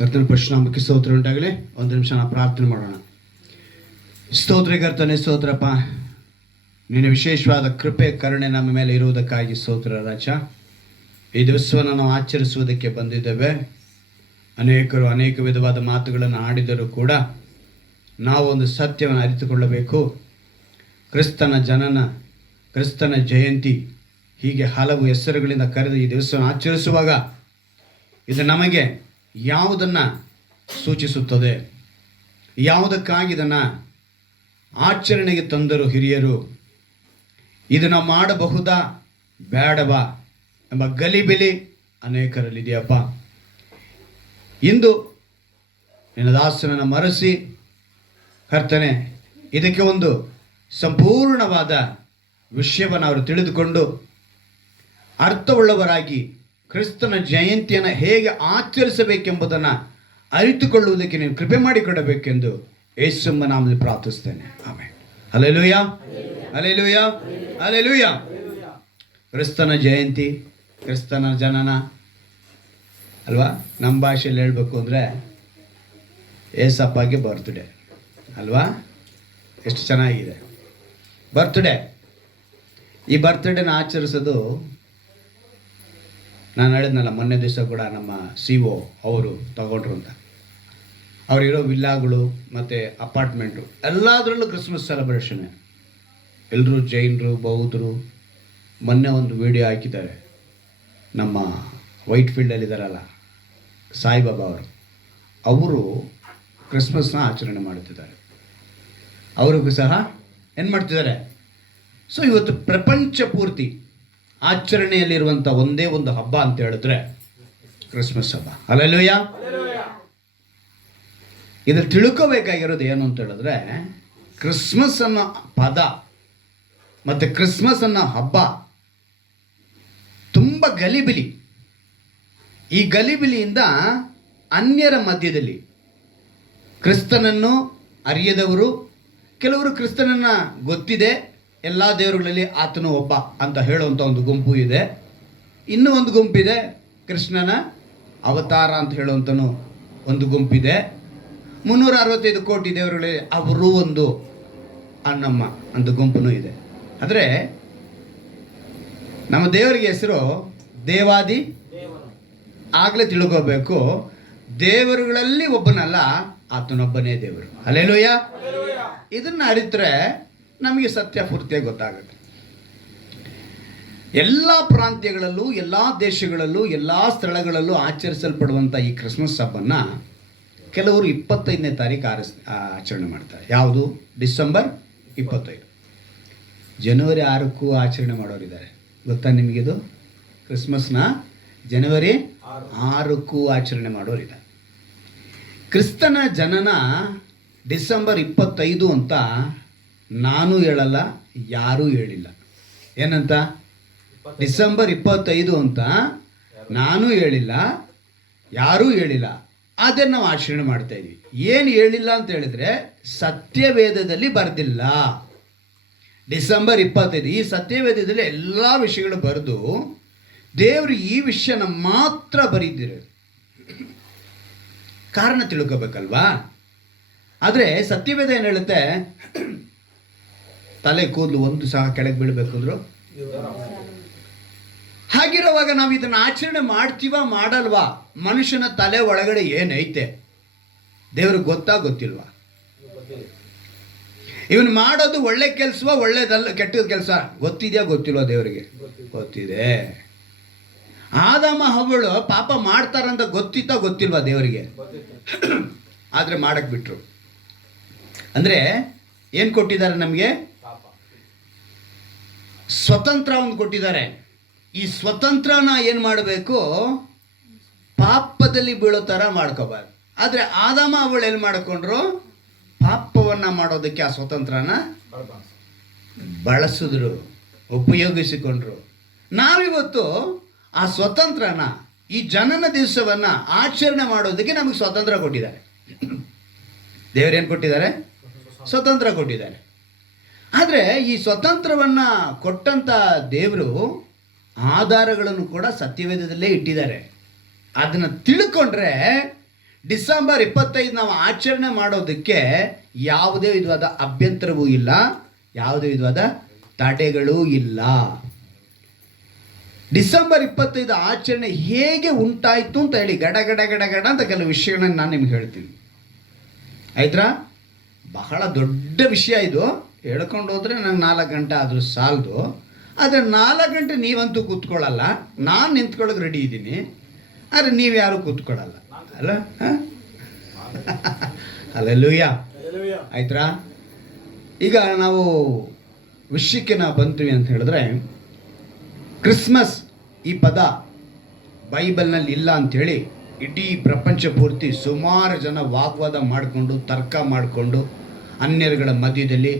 ಕರ್ತನ ಪರಿಶುನಾಮಕ್ಕೆ ಸ್ತೋತ್ರ ಉಂಟಾಗಲಿ. ಒಂದು ನಿಮಿಷ ನಾವು ಪ್ರಾರ್ಥನೆ ಮಾಡೋಣ. ಸ್ತೋತ್ರ ಕರ್ತನೆ, ಸ್ತೋತ್ರಪ್ಪ. ನಿನ್ನ ವಿಶೇಷವಾದ ಕೃಪೆ ಕರುಣೆ ನಮ್ಮ ಮೇಲೆ ಇರುವುದಕ್ಕಾಗಿ ಸ್ತೋತ್ರ ರಾಜ. ಈ ದಿವಸವನ್ನು ನಾವು ಆಚರಿಸುವುದಕ್ಕೆ ಬಂದಿದ್ದೇವೆ. ಅನೇಕರು ಅನೇಕ ವಿಧವಾದ ಮಾತುಗಳನ್ನು ಆಡಿದರೂ ಕೂಡ ನಾವು ಒಂದು ಸತ್ಯವನ್ನು ಅರಿತುಕೊಳ್ಳಬೇಕು. ಕ್ರಿಸ್ತನ ಜನನ, ಕ್ರಿಸ್ತನ ಜಯಂತಿ, ಹೀಗೆ ಹಲವು ಹೆಸರುಗಳಿಂದ ಕರೆದು ಈ ದಿವಸವನ್ನು ಆಚರಿಸುವಾಗ ಇದು ನಮಗೆ ಯಾವುದನ್ನು ಸೂಚಿಸುತ್ತದೆ, ಯಾವುದಕ್ಕಾಗಿ ಇದನ್ನು ಆಚರಣೆಗೆ ತಂದರು ಹಿರಿಯರು, ಇದನ್ನು ಮಾಡಬಹುದಾ ಬೇಡವಾ ಎಂಬ ಗಲಿಬಿಲಿ ಅನೇಕರಲ್ಲಿದೆಯಪ್ಪ. ಇಂದು ನಿನ್ನ ದಾಸನನ್ನು ಮರೆಸಿ ಕರ್ತನೆ, ಇದಕ್ಕೆ ಒಂದು ಸಂಪೂರ್ಣವಾದ ವಿಷಯವನ್ನು ಅವರು ತಿಳಿದುಕೊಂಡು ಅರ್ಥವುಳ್ಳವರಾಗಿ ಕ್ರಿಸ್ತನ ಜಯಂತಿಯನ್ನು ಹೇಗೆ ಆಚರಿಸಬೇಕೆಂಬುದನ್ನು ಅರಿತುಕೊಳ್ಳುವುದಕ್ಕೆ ನೀನು ಕೃಪೆ ಮಾಡಿಕೊಡಬೇಕೆಂದು ಯೇಸುವಿನ ನಾಮದಲ್ಲಿ ಪ್ರಾರ್ಥಿಸ್ತೇನೆ. ಆಮೆನ್. Hallelujah, hallelujah, hallelujah. ಕ್ರಿಸ್ತನ ಜಯಂತಿ, ಕ್ರಿಸ್ತನ ಜನನ ಅಲ್ವಾ? ನಮ್ಮ ಭಾಷೆಯಲ್ಲಿ ಹೇಳಬೇಕು ಅಂದರೆ ಏಸಪ್ಪಗೆ ಬರ್ತ್ಡೇ ಅಲ್ವಾ? ಎಷ್ಟು ಚೆನ್ನಾಗಿದೆ ಬರ್ತ್ಡೇ. ಈ ಬರ್ತ್ಡೇನ ಆಚರಿಸೋದು, ನಾನು ಹೇಳಿದ್ನಲ್ಲ ಮೊನ್ನೆ ದಿವಸ ಕೂಡ ನಮ್ಮ CO ಅವರು ತಗೊಂಡ್ರು ಅಂತ. ಅವರಿರೋ ವಿಲ್ಲಾಗಳು ಮತ್ತು ಅಪಾರ್ಟ್ಮೆಂಟು ಎಲ್ಲದರಲ್ಲೂ ಕ್ರಿಸ್ಮಸ್ ಸೆಲೆಬ್ರೇಷನ್ನೇ. ಎಲ್ಲರೂ ಜೈನರು, ಬೌದ್ಧರು. ಮೊನ್ನೆ ಒಂದು ವಿಡಿಯೋ ಹಾಕಿದ್ದಾರೆ, ನಮ್ಮ ವೈಟ್ ಫೀಲ್ಡಲ್ಲಿದ್ದಾರಲ್ಲ ಸಾಯಿಬಾಬಾ ಅವರು ಕ್ರಿಸ್ಮಸ್ನ ಆಚರಣೆ ಮಾಡುತ್ತಿದ್ದಾರೆ. ಅವ್ರಿಗೂ ಸಹ ಏನು ಮಾಡ್ತಿದ್ದಾರೆ? ಸೊ ಇವತ್ತು ಪ್ರಪಂಚ ಪೂರ್ತಿ ಆಚರಣೆಯಲ್ಲಿರುವಂಥ ಒಂದೇ ಒಂದು ಹಬ್ಬ ಅಂತ ಹೇಳಿದ್ರೆ ಕ್ರಿಸ್ಮಸ್ ಹಬ್ಬ. ಹಲ್ಲೆಲೂಯ. ಇದ್ರಲ್ಲಿ ತಿಳ್ಕೋಬೇಕಾಗಿರೋದು ಏನು ಅಂತ ಹೇಳಿದ್ರೆ, ಕ್ರಿಸ್ಮಸ್ ಅನ್ನೋ ಪದ ಮತ್ತು ಕ್ರಿಸ್ಮಸ್ ಅನ್ನೋ ಹಬ್ಬ ತುಂಬ ಗಲಿಬಿಲಿ. ಈ ಗಲಿಬಿಲಿಯಿಂದ ಅನ್ಯರ ಮಧ್ಯದಲ್ಲಿ ಕ್ರಿಸ್ತನನ್ನು ಅರಿಯದವರು, ಕೆಲವರು ಕ್ರಿಸ್ತನನ್ನು ಗೊತ್ತಿದೆ, ಎಲ್ಲ ದೇವರುಗಳಲ್ಲಿ ಆತನು ಒಬ್ಬ ಅಂತ ಹೇಳುವಂಥ ಒಂದು ಗುಂಪು ಇದೆ. ಇನ್ನೂ ಒಂದು ಗುಂಪಿದೆ, ಕೃಷ್ಣನ ಅವತಾರ ಅಂತ ಹೇಳುವಂಥನು ಒಂದು ಗುಂಪಿದೆ. 365 ಕೋಟಿ ದೇವರುಗಳಲ್ಲಿ ಅವರು ಒಂದು ಅನ್ನಮ್ಮ ಒಂದು ಗುಂಪು ಇದೆ. ಆದರೆ ನಮ್ಮ ದೇವರಿಗೆ ಹೆಸರು ದೇವಾದಿ. ಆಗಲೇ ತಿಳ್ಕೋಬೇಕು, ದೇವರುಗಳಲ್ಲಿ ಒಬ್ಬನಲ್ಲ, ಆತನೊಬ್ಬನೇ ದೇವರು. ಹಲ್ಲೆಲೂಯ. ಇದನ್ನು ಅರಿತರೆ ನಮಗೆ ಸತ್ಯ ಪೂರ್ತಿಯಾಗಿ ಗೊತ್ತಾಗುತ್ತೆ. ಎಲ್ಲ ಪ್ರಾಂತ್ಯಗಳಲ್ಲೂ, ಎಲ್ಲ ದೇಶಗಳಲ್ಲೂ, ಎಲ್ಲ ಸ್ಥಳಗಳಲ್ಲೂ ಆಚರಿಸಲ್ಪಡುವಂಥ ಈ ಕ್ರಿಸ್ಮಸ್ ಹಬ್ಬನ ಕೆಲವರು 25ನೇ ತಾರೀಕು ಆಚರಣೆ ಮಾಡ್ತಾರೆ. ಯಾವುದು? ಡಿಸೆಂಬರ್ 25. ಜನವರಿ 6ಕ್ಕೂ ಆಚರಣೆ ಮಾಡೋರಿದ್ದಾರೆ. ಗೊತ್ತಾ ನಿಮಗಿದು? ಕ್ರಿಸ್ಮಸ್ನ ಜನವರಿ 6ಕ್ಕೂ ಆಚರಣೆ ಮಾಡೋರಿದ್ದಾರೆ. ಕ್ರಿಸ್ತನ ಜನನ ಡಿಸೆಂಬರ್ 25 ಅಂತ ನಾನು ಹೇಳಲ್ಲ, ಯಾರೂ ಹೇಳಿಲ್ಲ. ಏನಂತ? ಡಿಸೆಂಬರ್ 25 ಅಂತ ನಾನು ಹೇಳಿಲ್ಲ, ಯಾರೂ ಹೇಳಿಲ್ಲ. ಅದನ್ನು ನಾವು ಆಚರಣೆ ಮಾಡ್ತಾ ಇದ್ವಿ. ಏನು ಹೇಳಿಲ್ಲ ಅಂತ ಹೇಳಿದ್ರೆ, ಸತ್ಯವೇದದಲ್ಲಿ ಬರೆದಿಲ್ಲ ಡಿಸೆಂಬರ್ 25. ಈ ಸತ್ಯವೇದದಲ್ಲಿ ಎಲ್ಲ ವಿಷಯಗಳು ಬರೆದು ದೇವರು ಈ ವಿಷಯನ ಮಾತ್ರ ಬರೀದಿರ ಕಾರಣ ತಿಳ್ಕೋಬೇಕಲ್ವಾ? ಆದರೆ ಸತ್ಯವೇದ ಏನು ಹೇಳುತ್ತೆ? ತಲೆ ಕೂದಲು ಒಂದು ಸಹ ಕೆಳಗೆ ಬೀಳಬೇಕು ಅಂದ್ರು. ಹಾಗಿರುವಾಗ ನಾವು ಇದನ್ನು ಆಚರಣೆ ಮಾಡ್ತೀವ ಮಾಡಲ್ವಾ? ಮನುಷ್ಯನ ತಲೆ ಒಳಗಡೆ ಏನೈತೆ ದೇವ್ರಿಗೆ ಗೊತ್ತಾ ಗೊತ್ತಿಲ್ವಾ? ಇವನು ಮಾಡೋದು ಒಳ್ಳೆ ಕೆಲಸವ ಒಳ್ಳೇದಲ್ಲ ಕೆಟ್ಟದ ಕೆಲಸ ಗೊತ್ತಿದೆಯಾ ಗೊತ್ತಿಲ್ವಾ? ದೇವರಿಗೆ ಗೊತ್ತಿದೆ. ಆದಾಮ ಹವ್ವಳು ಪಾಪ ಮಾಡ್ತಾರಂತ ಗೊತ್ತಿತ್ತಾ ಗೊತ್ತಿಲ್ವಾ ದೇವರಿಗೆ? ಆದರೆ ಮಾಡಕ್ಕೆ ಬಿಟ್ರು. ಅಂದರೆ ಏನು ಕೊಟ್ಟಿದ್ದಾರೆ ನಮಗೆ? ಸ್ವತಂತ್ರ ಒಂದು ಕೊಟ್ಟಿದ್ದಾರೆ. ಈ ಸ್ವತಂತ್ರನ ಏನು ಮಾಡಬೇಕು? ಪಾಪದಲ್ಲಿ ಬೀಳೋ ಥರ ಮಾಡ್ಕೋಬಾರ್ದು. ಆದರೆ ಆದಾಮ ಅವಳು ಏನು ಮಾಡಿಕೊಂಡ್ರು? ಪಾಪವನ್ನು ಮಾಡೋದಕ್ಕೆ ಆ ಸ್ವತಂತ್ರನ ಬಳಸಿದ್ರು, ಉಪಯೋಗಿಸಿಕೊಂಡ್ರು. ನಾವಿವತ್ತು ಆ ಸ್ವತಂತ್ರನ, ಈ ಜನನ ದಿವಸವನ್ನು ಆಚರಣೆ ಮಾಡೋದಕ್ಕೆ ನಮಗೆ ಸ್ವತಂತ್ರ ಕೊಟ್ಟಿದ್ದಾರೆ. ದೇವರೇನು ಕೊಟ್ಟಿದ್ದಾರೆ? ಸ್ವತಂತ್ರ ಕೊಟ್ಟಿದ್ದಾರೆ. ಆದರೆ ಈ ಸ್ವತಂತ್ರವನ್ನು ಕೊಟ್ಟಂಥ ದೇವರು ಆಧಾರಗಳನ್ನು ಕೂಡ ಸತ್ಯವೇದದಲ್ಲೇ ಇಟ್ಟಿದ್ದಾರೆ. ಅದನ್ನು ತಿಳ್ಕೊಂಡ್ರೆ ಡಿಸೆಂಬರ್ 25 ನಾವು ಆಚರಣೆ ಮಾಡೋದಕ್ಕೆ ಯಾವುದೇ ವಿಧವಾದ ಅಭ್ಯಂತರವೂ ಇಲ್ಲ, ಯಾವುದೇ ವಿಧವಾದ ತಡೆಗಳೂ ಇಲ್ಲ. ಡಿಸೆಂಬರ್ 25 ಆಚರಣೆ ಹೇಗೆ ಉಂಟಾಯಿತು ಅಂತ ಹೇಳಿ ಗಡ ಗಡ ಗಡ ಗಡ ಅಂತ ಕೆಲವು ವಿಷಯಗಳನ್ನ ನಾನು ನಿಮ್ಗೆ ಹೇಳ್ತೀನಿ. ಆಯ್ತಾ? ಬಹಳ ದೊಡ್ಡ ವಿಷಯ ಇದು, ಹೇಳ್ಕೊಂಡು ಹೋದರೆ ನಂಗೆ 4 ಗಂಟೆ ಆದರೂ ಸಾಲದು. ಆದರೆ 4 ಗಂಟೆ ನೀವಂತೂ ಕೂತ್ಕೊಳ್ಳಲ್ಲ, ನಾನು ನಿಂತ್ಕೊಳ್ಳೋಕೆ ರೆಡಿ ಇದ್ದೀನಿ, ಆದರೆ ನೀವು ಯಾರೂ ಕೂತ್ಕೊಳ್ಳಲ್ಲ ಅಲ್ಲ. ಅಲ್ಲೆಲ್ಲೂಯ್ಯ. ಆಯ್ತಾ? ಈಗ ನಾವು ವಿಷಯಕ್ಕೆ ನಾವು ಬಂತೀವಿ ಅಂತ ಹೇಳಿದ್ರೆ, ಕ್ರಿಸ್ಮಸ್ ಈ ಪದ ಬೈಬಲ್ನಲ್ಲಿ ಇಲ್ಲ ಅಂಥೇಳಿ ಇಡೀ ಪ್ರಪಂಚ ಪೂರ್ತಿ ಸುಮಾರು ಜನ ವಾಗ್ವಾದ ಮಾಡಿಕೊಂಡು, ತರ್ಕ ಮಾಡಿಕೊಂಡು, ಅನ್ಯರುಗಳ ಮಧ್ಯದಲ್ಲಿ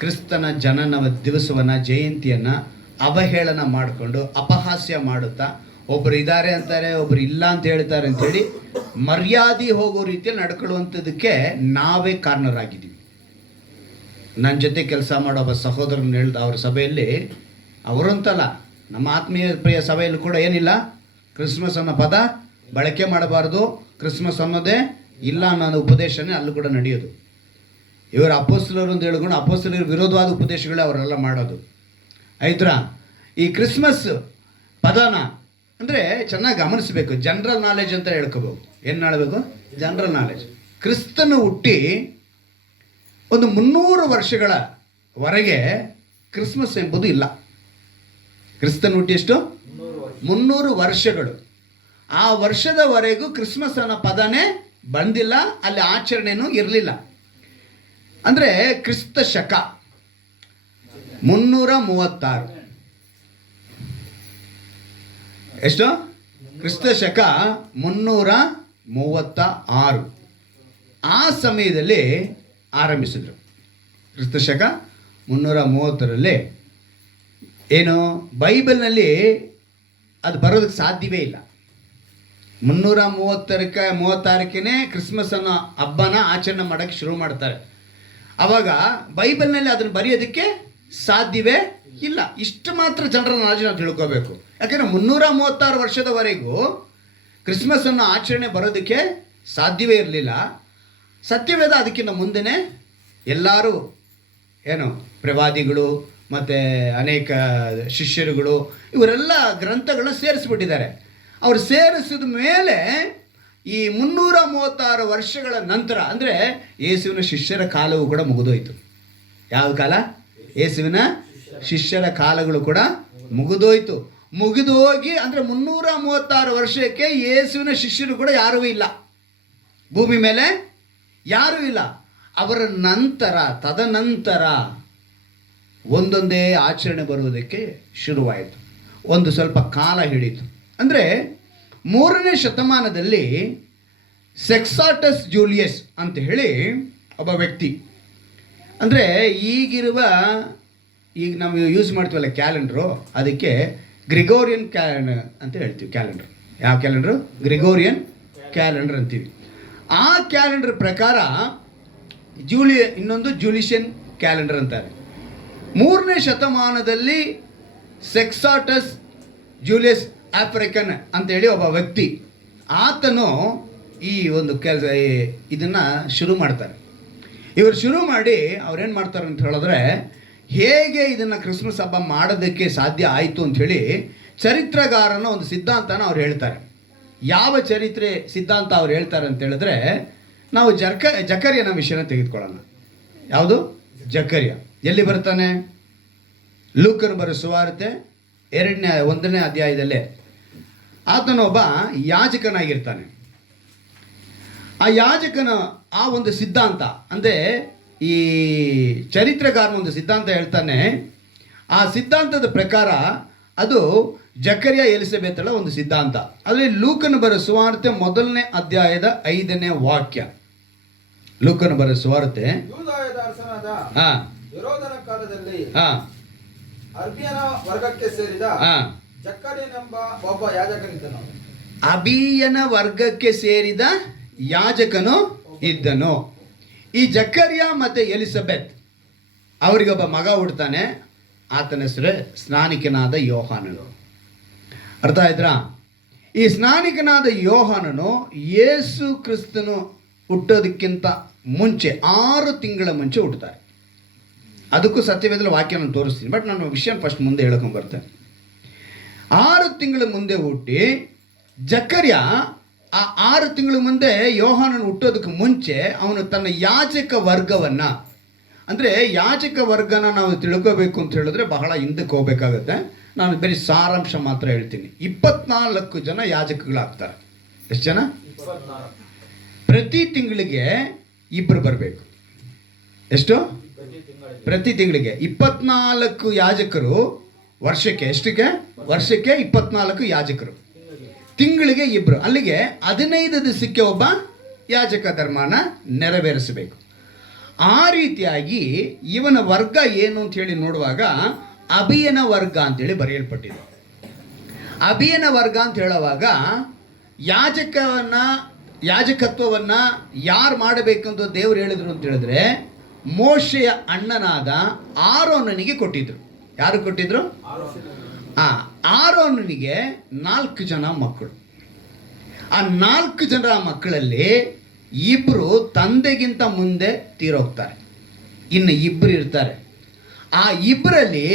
ಕ್ರಿಸ್ತನ ಜನನ ದಿವಸವನ್ನು, ಜಯಂತಿಯನ್ನು ಅವಹೇಳನ ಮಾಡಿಕೊಂಡು ಅಪಹಾಸ್ಯ ಮಾಡುತ್ತಾ, ಒಬ್ಬರು ಇದ್ದಾರೆ ಅಂತಾರೆ, ಒಬ್ಬರು ಇಲ್ಲ ಅಂತ ಹೇಳ್ತಾರೆ ಅಂಥೇಳಿ ಮರ್ಯಾದೆ ಹೋಗೋ ರೀತಿಯಲ್ಲಿ ನಡ್ಕೊಳ್ಳುವಂಥದ್ದಕ್ಕೆ ನಾವೇ ಕಾರಣರಾಗಿದ್ದೀವಿ. ನನ್ನ ಜೊತೆ ಕೆಲಸ ಮಾಡೋ ಒಬ್ಬ ಸಹೋದರನ ಹೇಳ್ದ, ಅವ್ರ ಸಭೆಯಲ್ಲಿ, ಅವರಂತಲ್ಲ ನಮ್ಮ ಆತ್ಮೀಯ ಪ್ರಿಯ ಸಭೆಯಲ್ಲಿ ಕೂಡ ಏನಿಲ್ಲ, ಕ್ರಿಸ್ಮಸ್ ಅನ್ನೋ ಪದ ಬಳಕೆ ಮಾಡಬಾರ್ದು, ಕ್ರಿಸ್ಮಸ್ ಅನ್ನೋದೇ ಇಲ್ಲ ಅನ್ನೋ ಉಪದೇಶನೇ ಅಲ್ಲೂ ಕೂಡ ನಡೆಯೋದು. ಇವರು ಅಪೋಸ್ತಲರು ಅಂತ ಹೇಳ್ಕೊಂಡು ಅಪೋಸ್ತಲರ ವಿರೋಧವಾದ ಉಪದೇಶಗಳೇ ಅವರೆಲ್ಲ ಮಾಡೋದು. ಆಯ್ತಾ? ಈ ಕ್ರಿಸ್ಮಸ್ ಪದನ ಅಂದರೆ ಚೆನ್ನಾಗಿ ಗಮನಿಸಬೇಕು. ಜನರಲ್ ನಾಲೆಜ್ ಅಂತ ಹೇಳ್ಕೋಬೇಕು. ಏನು ಮಾಡಬೇಕು? General knowledge. ಕ್ರಿಸ್ತನು ಹುಟ್ಟಿ ಒಂದು 300 ವರ್ಷಗಳವರೆಗೆ ಕ್ರಿಸ್ಮಸ್ ಎಂಬುದು ಇಲ್ಲ. ಕ್ರಿಸ್ತನ ಹುಟ್ಟಿ ಎಷ್ಟು? 300 ವರ್ಷಗಳು. ಆ ವರ್ಷದವರೆಗೂ ಕ್ರಿಸ್ಮಸ್ ಅನ್ನೋ ಪದನೇ ಬಂದಿಲ್ಲ, ಅಲ್ಲಿ ಆಚರಣೆನೂ ಇರಲಿಲ್ಲ. ಅಂದರೆ ಕ್ರಿಸ್ತ ಶಕ 336. ಎಷ್ಟು? ಕ್ರಿಸ್ತ ಶಕ 336. ಆ ಸಮಯದಲ್ಲಿ ಆರಂಭಿಸಿದ್ರು. ಕ್ರಿಸ್ತ ಶಕ 330ರಲ್ಲಿ ಏನು ಬೈಬಲ್ನಲ್ಲಿ ಅದು ಬರೋದಕ್ಕೆ ಸಾಧ್ಯವೇ ಇಲ್ಲ. 336ನೇ ಕ್ರಿಸ್ಮಸ್ ಅನ್ನೋ ಹಬ್ಬನ ಆಚರಣೆ ಮಾಡೋಕ್ಕೆ ಶುರು ಮಾಡ್ತಾರೆ. ಆವಾಗ ಬೈಬಲ್ನಲ್ಲಿ ಅದನ್ನು ಬರೆಯೋದಕ್ಕೆ ಸಾಧ್ಯವೇ ಇಲ್ಲ. ಇಷ್ಟು ಮಾತ್ರ ಜನರ ನಾಲೆಜ್ ನಾವು ತಿಳ್ಕೋಬೇಕು. ಯಾಕೆಂದರೆ 336 ವರ್ಷದವರೆಗೂ ಕ್ರಿಸ್ಮಸ್ಸನ್ನು ಆಚರಣೆ ಬರೋದಕ್ಕೆ ಸಾಧ್ಯವೇ ಇರಲಿಲ್ಲ. ಸತ್ಯವೇದ ಅದಕ್ಕಿಂತ ಮುಂದೆನೇ ಎಲ್ಲರೂ ಏನು ಪ್ರವಾದಿಗಳು ಮತ್ತು ಅನೇಕ ಶಿಷ್ಯರುಗಳು ಇವರೆಲ್ಲ ಗ್ರಂಥಗಳನ್ನ ಸೇರಿಸ್ಬಿಟ್ಟಿದ್ದಾರೆ. ಅವರು ಸೇರಿಸಿದ ಮೇಲೆ ಈ 336 ವರ್ಷಗಳ ನಂತರ, ಅಂದರೆ ಯೇಸುವಿನ ಶಿಷ್ಯರ ಕಾಲವು ಕೂಡ ಮುಗಿದೋಯ್ತು. ಯಾವ ಕಾಲ? ಯೇಸುವಿನ ಶಿಷ್ಯರ ಕಾಲಗಳು ಕೂಡ ಮುಗಿದೋಯ್ತು. ಮುಗಿದು ಹೋಗಿ ಅಂದರೆ 336 ವರ್ಷಕ್ಕೆ ಯೇಸುವಿನ ಶಿಷ್ಯರು ಕೂಡ ಯಾರೂ ಇಲ್ಲ, ಭೂಮಿ ಮೇಲೆ ಯಾರೂ ಇಲ್ಲ. ಅವರ ನಂತರ, ತದನಂತರ ಒಂದೊಂದೇ ಆಚರಣೆ ಬರುವುದಕ್ಕೆ ಶುರುವಾಯಿತು. ಒಂದು ಸ್ವಲ್ಪ ಕಾಲ ಹಿಡಿತು. ಅಂದರೆ 3ನೇ ಶತಮಾನದಲ್ಲಿ ಸೆಕ್ಸಾಟಸ್ ಜೂಲಿಯಸ್ ಅಂತ ಹೇಳಿ ಒಬ್ಬ ವ್ಯಕ್ತಿ, ಅಂದರೆ ಈಗ ನಾವು ಯೂಸ್ ಮಾಡ್ತೀವಲ್ಲ ಕ್ಯಾಲೆಂಡ್ರು, ಅದಕ್ಕೆ ಗ್ರಿಗೋರಿಯನ್ ಕ್ಯಾಲೆಂಡರ್ ಅಂತ ಹೇಳ್ತೀವಿ. ಕ್ಯಾಲೆಂಡರ್ ಯಾವ ಕ್ಯಾಲೆಂಡ್ರು? ಗ್ರಿಗೋರಿಯನ್ ಕ್ಯಾಲೆಂಡರ್ ಅಂತೀವಿ. ಆ ಕ್ಯಾಲೆಂಡರ್ ಪ್ರಕಾರ ಇನ್ನೊಂದು ಜೂಲಿಷಿಯನ್ ಕ್ಯಾಲೆಂಡರ್ ಅಂತಾರೆ. 3ನೇ ಶತಮಾನದಲ್ಲಿ ಸೆಕ್ಸಾಟಸ್ ಜೂಲಿಯಸ್ ಆಫ್ರಿಕನ್ ಅಂತೇಳಿ ಒಬ್ಬ ವ್ಯಕ್ತಿ, ಆತನು ಈ ಒಂದು ಇದನ್ನು ಶುರು ಮಾಡ್ತಾರೆ. ಇವರು ಶುರು ಮಾಡಿ ಅವ್ರೇನು ಮಾಡ್ತಾರೆ ಅಂತ ಹೇಳಿದ್ರೆ, ಹೇಗೆ ಇದನ್ನು ಕ್ರಿಸ್ಮಸ್ ಹಬ್ಬ ಮಾಡೋದಕ್ಕೆ ಸಾಧ್ಯ ಆಯಿತು ಅಂಥೇಳಿ ಚರಿತ್ರಗಾರನ ಒಂದು ಸಿದ್ಧಾಂತನ ಅವ್ರು ಹೇಳ್ತಾರೆ. ಯಾವ ಚರಿತ್ರೆ ಸಿದ್ಧಾಂತ ಅವ್ರು ಹೇಳ್ತಾರೆ ಅಂತ ಹೇಳಿದ್ರೆ, ನಾವು ಜಕರ್ಯನ ವಿಷಯನ ತೆಗೆದುಕೊಳ್ಳೋಣ. ಯಾವುದು? ಜಕರ್ಯ ಎಲ್ಲಿ ಬರ್ತಾನೆ? ಲೂಕನ ಬರೋ ಸುವಾರ್ತೆ 1ನೇ ಅಧ್ಯಾಯದಲ್ಲೇ ಆತನೊಬ್ಬ ಯಾಜಕನಾಗಿರ್ತಾನೆ. ಆ ಯಾಜಕನ ಆ ಒಂದು ಸಿದ್ಧಾಂತ, ಅಂದರೆ ಈ ಚರಿತ್ರಗಾರನ ಒಂದು ಸಿದ್ಧಾಂತ ಹೇಳ್ತಾನೆ. ಆ ಸಿದ್ಧಾಂತದ ಪ್ರಕಾರ ಅದು ಜಕರ್ಯ ಎಲಿಸಬೇತಳ ಒಂದು ಸಿದ್ಧಾಂತ. ಅದರಲ್ಲಿ ಲೂಕನ ಬರೋ ಸುವಾರ್ತೆ 1ನೇ ಅಧ್ಯಾಯದ 5ನೇ ವಾಕ್ಯ. ಲೂಕನ ಬರೋ ಸುವಾರ್ತೆ ಅರ್ಬಿಯನ ವರ್ಗಕ್ಕೆ ಸೇರಿದ ಜಕರ್ಯನೆಂಬ ಒಬ್ಬ ಯಾಜಕನಿದ್ದನು. ಅಬಿಯನ ವರ್ಗಕ್ಕೆ ಸೇರಿದ ಯಾಜಕನು ಇದ್ದನು. ಈ ಜಕರ್ಯ ಮತ್ತು ಎಲಿಸಬೆತ್ ಅವರಿಗೊಬ್ಬ ಮಗ ಹುಡ್ತಾನೆ. ಆತನ ಹೆಸರು ಸ್ನಾನಿಕನಾದ ಯೋಹಾನನು. ಅರ್ಥ ಆಯ್ತಾ? ಈ ಸ್ನಾನಿಕನಾದ ಯೋಹಾನನು ಯೇಸು ಕ್ರಿಸ್ತನು ಹುಟ್ಟೋದಕ್ಕಿಂತ ಮುಂಚೆ 6 ತಿಂಗಳ ಮುಂಚೆ ಹುಟ್ಟುತ್ತಾರೆ. ಅದಕ್ಕೂ ಸತ್ಯವೇದದಲ್ಲಿ ವಾಕ್ಯ ನಾನು ತೋರಿಸ್ತೀನಿ, ಬಟ್ ನಾನು ವಿಷಯ ಫಸ್ಟ್ ಮುಂದೆ ಹೇಳ್ಕೊಂಬರ್ತೇನೆ. 6 ತಿಂಗಳ ಮುಂದೆ ಹುಟ್ಟಿ ಜಕರ್ಯ ಆ 6 ತಿಂಗಳ ಮುಂದೆ ಯೋಹಾನನು ಹುಟ್ಟೋದಕ್ಕೆ ಮುಂಚೆ ಅವನು ತನ್ನ ಯಾಜಕ ವರ್ಗವನ್ನು, ಅಂದರೆ ಯಾಜಕ ವರ್ಗನ ನಾವು ತಿಳ್ಕೋಬೇಕು ಅಂತ ಹೇಳಿದ್ರೆ ಬಹಳ ಹಿಂದಕ್ಕೆ ಹೋಗ್ಬೇಕಾಗತ್ತೆ. ನಾನು ಬರೀ ಸಾರಾಂಶ ಮಾತ್ರ ಹೇಳ್ತೀನಿ. 24 ಜನ ಯಾಜಕಗಳಾಗ್ತಾರೆ. ಎಷ್ಟು ಜನ? ಪ್ರತಿ ತಿಂಗಳಿಗೆ 2 ಬರಬೇಕು. ಎಷ್ಟು? ಪ್ರತಿ ತಿಂಗಳಿಗೆ 24 ಯಾಜಕರು. ವರ್ಷಕ್ಕೆ ಎಷ್ಟಕ್ಕೆ? ವರ್ಷಕ್ಕೆ 24 ಯಾಜಕರು, ತಿಂಗಳಿಗೆ 2. ಅಲ್ಲಿಗೆ 15 ದಿವಸಕ್ಕೆ ಒಬ್ಬ ಯಾಜಕ ಧರ್ಮನ ನೆರವೇರಿಸಬೇಕು. ಆ ರೀತಿಯಾಗಿ ಇವನ ವರ್ಗ ಏನು ಅಂತ ಹೇಳಿ ನೋಡುವಾಗ ಅಭಿಯನ ವರ್ಗ ಅಂತೇಳಿ ಬರೆಯಲ್ಪಟ್ಟಿದೆ. ಅಭಿಯನ ವರ್ಗ ಅಂತ ಹೇಳುವಾಗ ಯಾಜಕತ್ವವನ್ನು ಯಾರು ಮಾಡಬೇಕಂತ ದೇವರು ಹೇಳಿದ್ರು ಅಂತ ಹೇಳಿದ್ರೆ ಮೋಶೆಯ ಅಣ್ಣನಾದ ಆರೋನನಿಗೆ ಕೊಟ್ಟಿದ್ರು. ಯಾರು ಕೊಟ್ಟಿದ್ರು? ಆರೋನನಿಗೆ 4 ಜನ ಮಕ್ಕಳು. ಆ 4 ಜನ ಮಕ್ಕಳಲ್ಲಿ 2 ತಂದೆಗಿಂತ ಮುಂದೆ ತೀರೋಗ್ತಾರೆ, ಇನ್ನು 2 ಇರ್ತಾರೆ. ಆ 2ರಲ್ಲಿ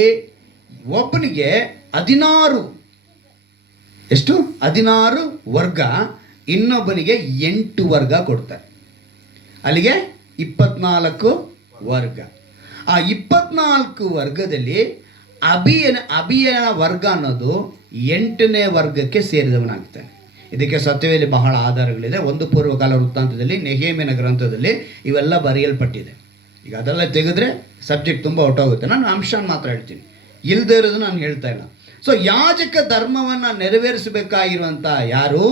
ಒಬ್ಬನಿಗೆ 16 ವರ್ಗ, ಇನ್ನೊಬ್ಬನಿಗೆ 8 ವರ್ಗ ಕೊಡ್ತಾರೆ. ಅಲ್ಲಿಗೆ 24 ವರ್ಗ. ಆ 24 ವರ್ಗದಲ್ಲಿ ಅಭಿಯನ ವರ್ಗ ಅನ್ನೋದು 8ನೇ ವರ್ಗಕ್ಕೆ ಸೇರಿದವನಾಗ್ತಾನೆ. ಇದಕ್ಕೆ ಸತ್ಯವೇದಲ್ಲಿ ಬಹಳ ಆಧಾರಗಳಿದೆ. 1 ಪೂರ್ವಕಾಲ ವೃತ್ತಾಂತದಲ್ಲಿ, ನೆಹೆಮೀಯನ ಗ್ರಂಥದಲ್ಲಿ ಇವೆಲ್ಲ ಬರೆಯಲ್ಪಟ್ಟಿದೆ. ಈಗ ಅದೆಲ್ಲ ತೆಗೆದ್ರೆ ಸಬ್ಜೆಕ್ಟ್ ತುಂಬ ಹೊಟ್ಟೋಗುತ್ತೆ. ನಾನು ಅಂಶ ಮಾತ್ರ ಹೇಳ್ತೀನಿ, ಇಲ್ಲದೆ ಇರೋದು ನಾನು ಹೇಳ್ತಾ ಇಲ್ಲ. ಸೊ ಯಾಜಕ ಧರ್ಮವನ್ನು ನೆರವೇರಿಸಬೇಕಾಗಿರುವಂಥ ಯಾರು?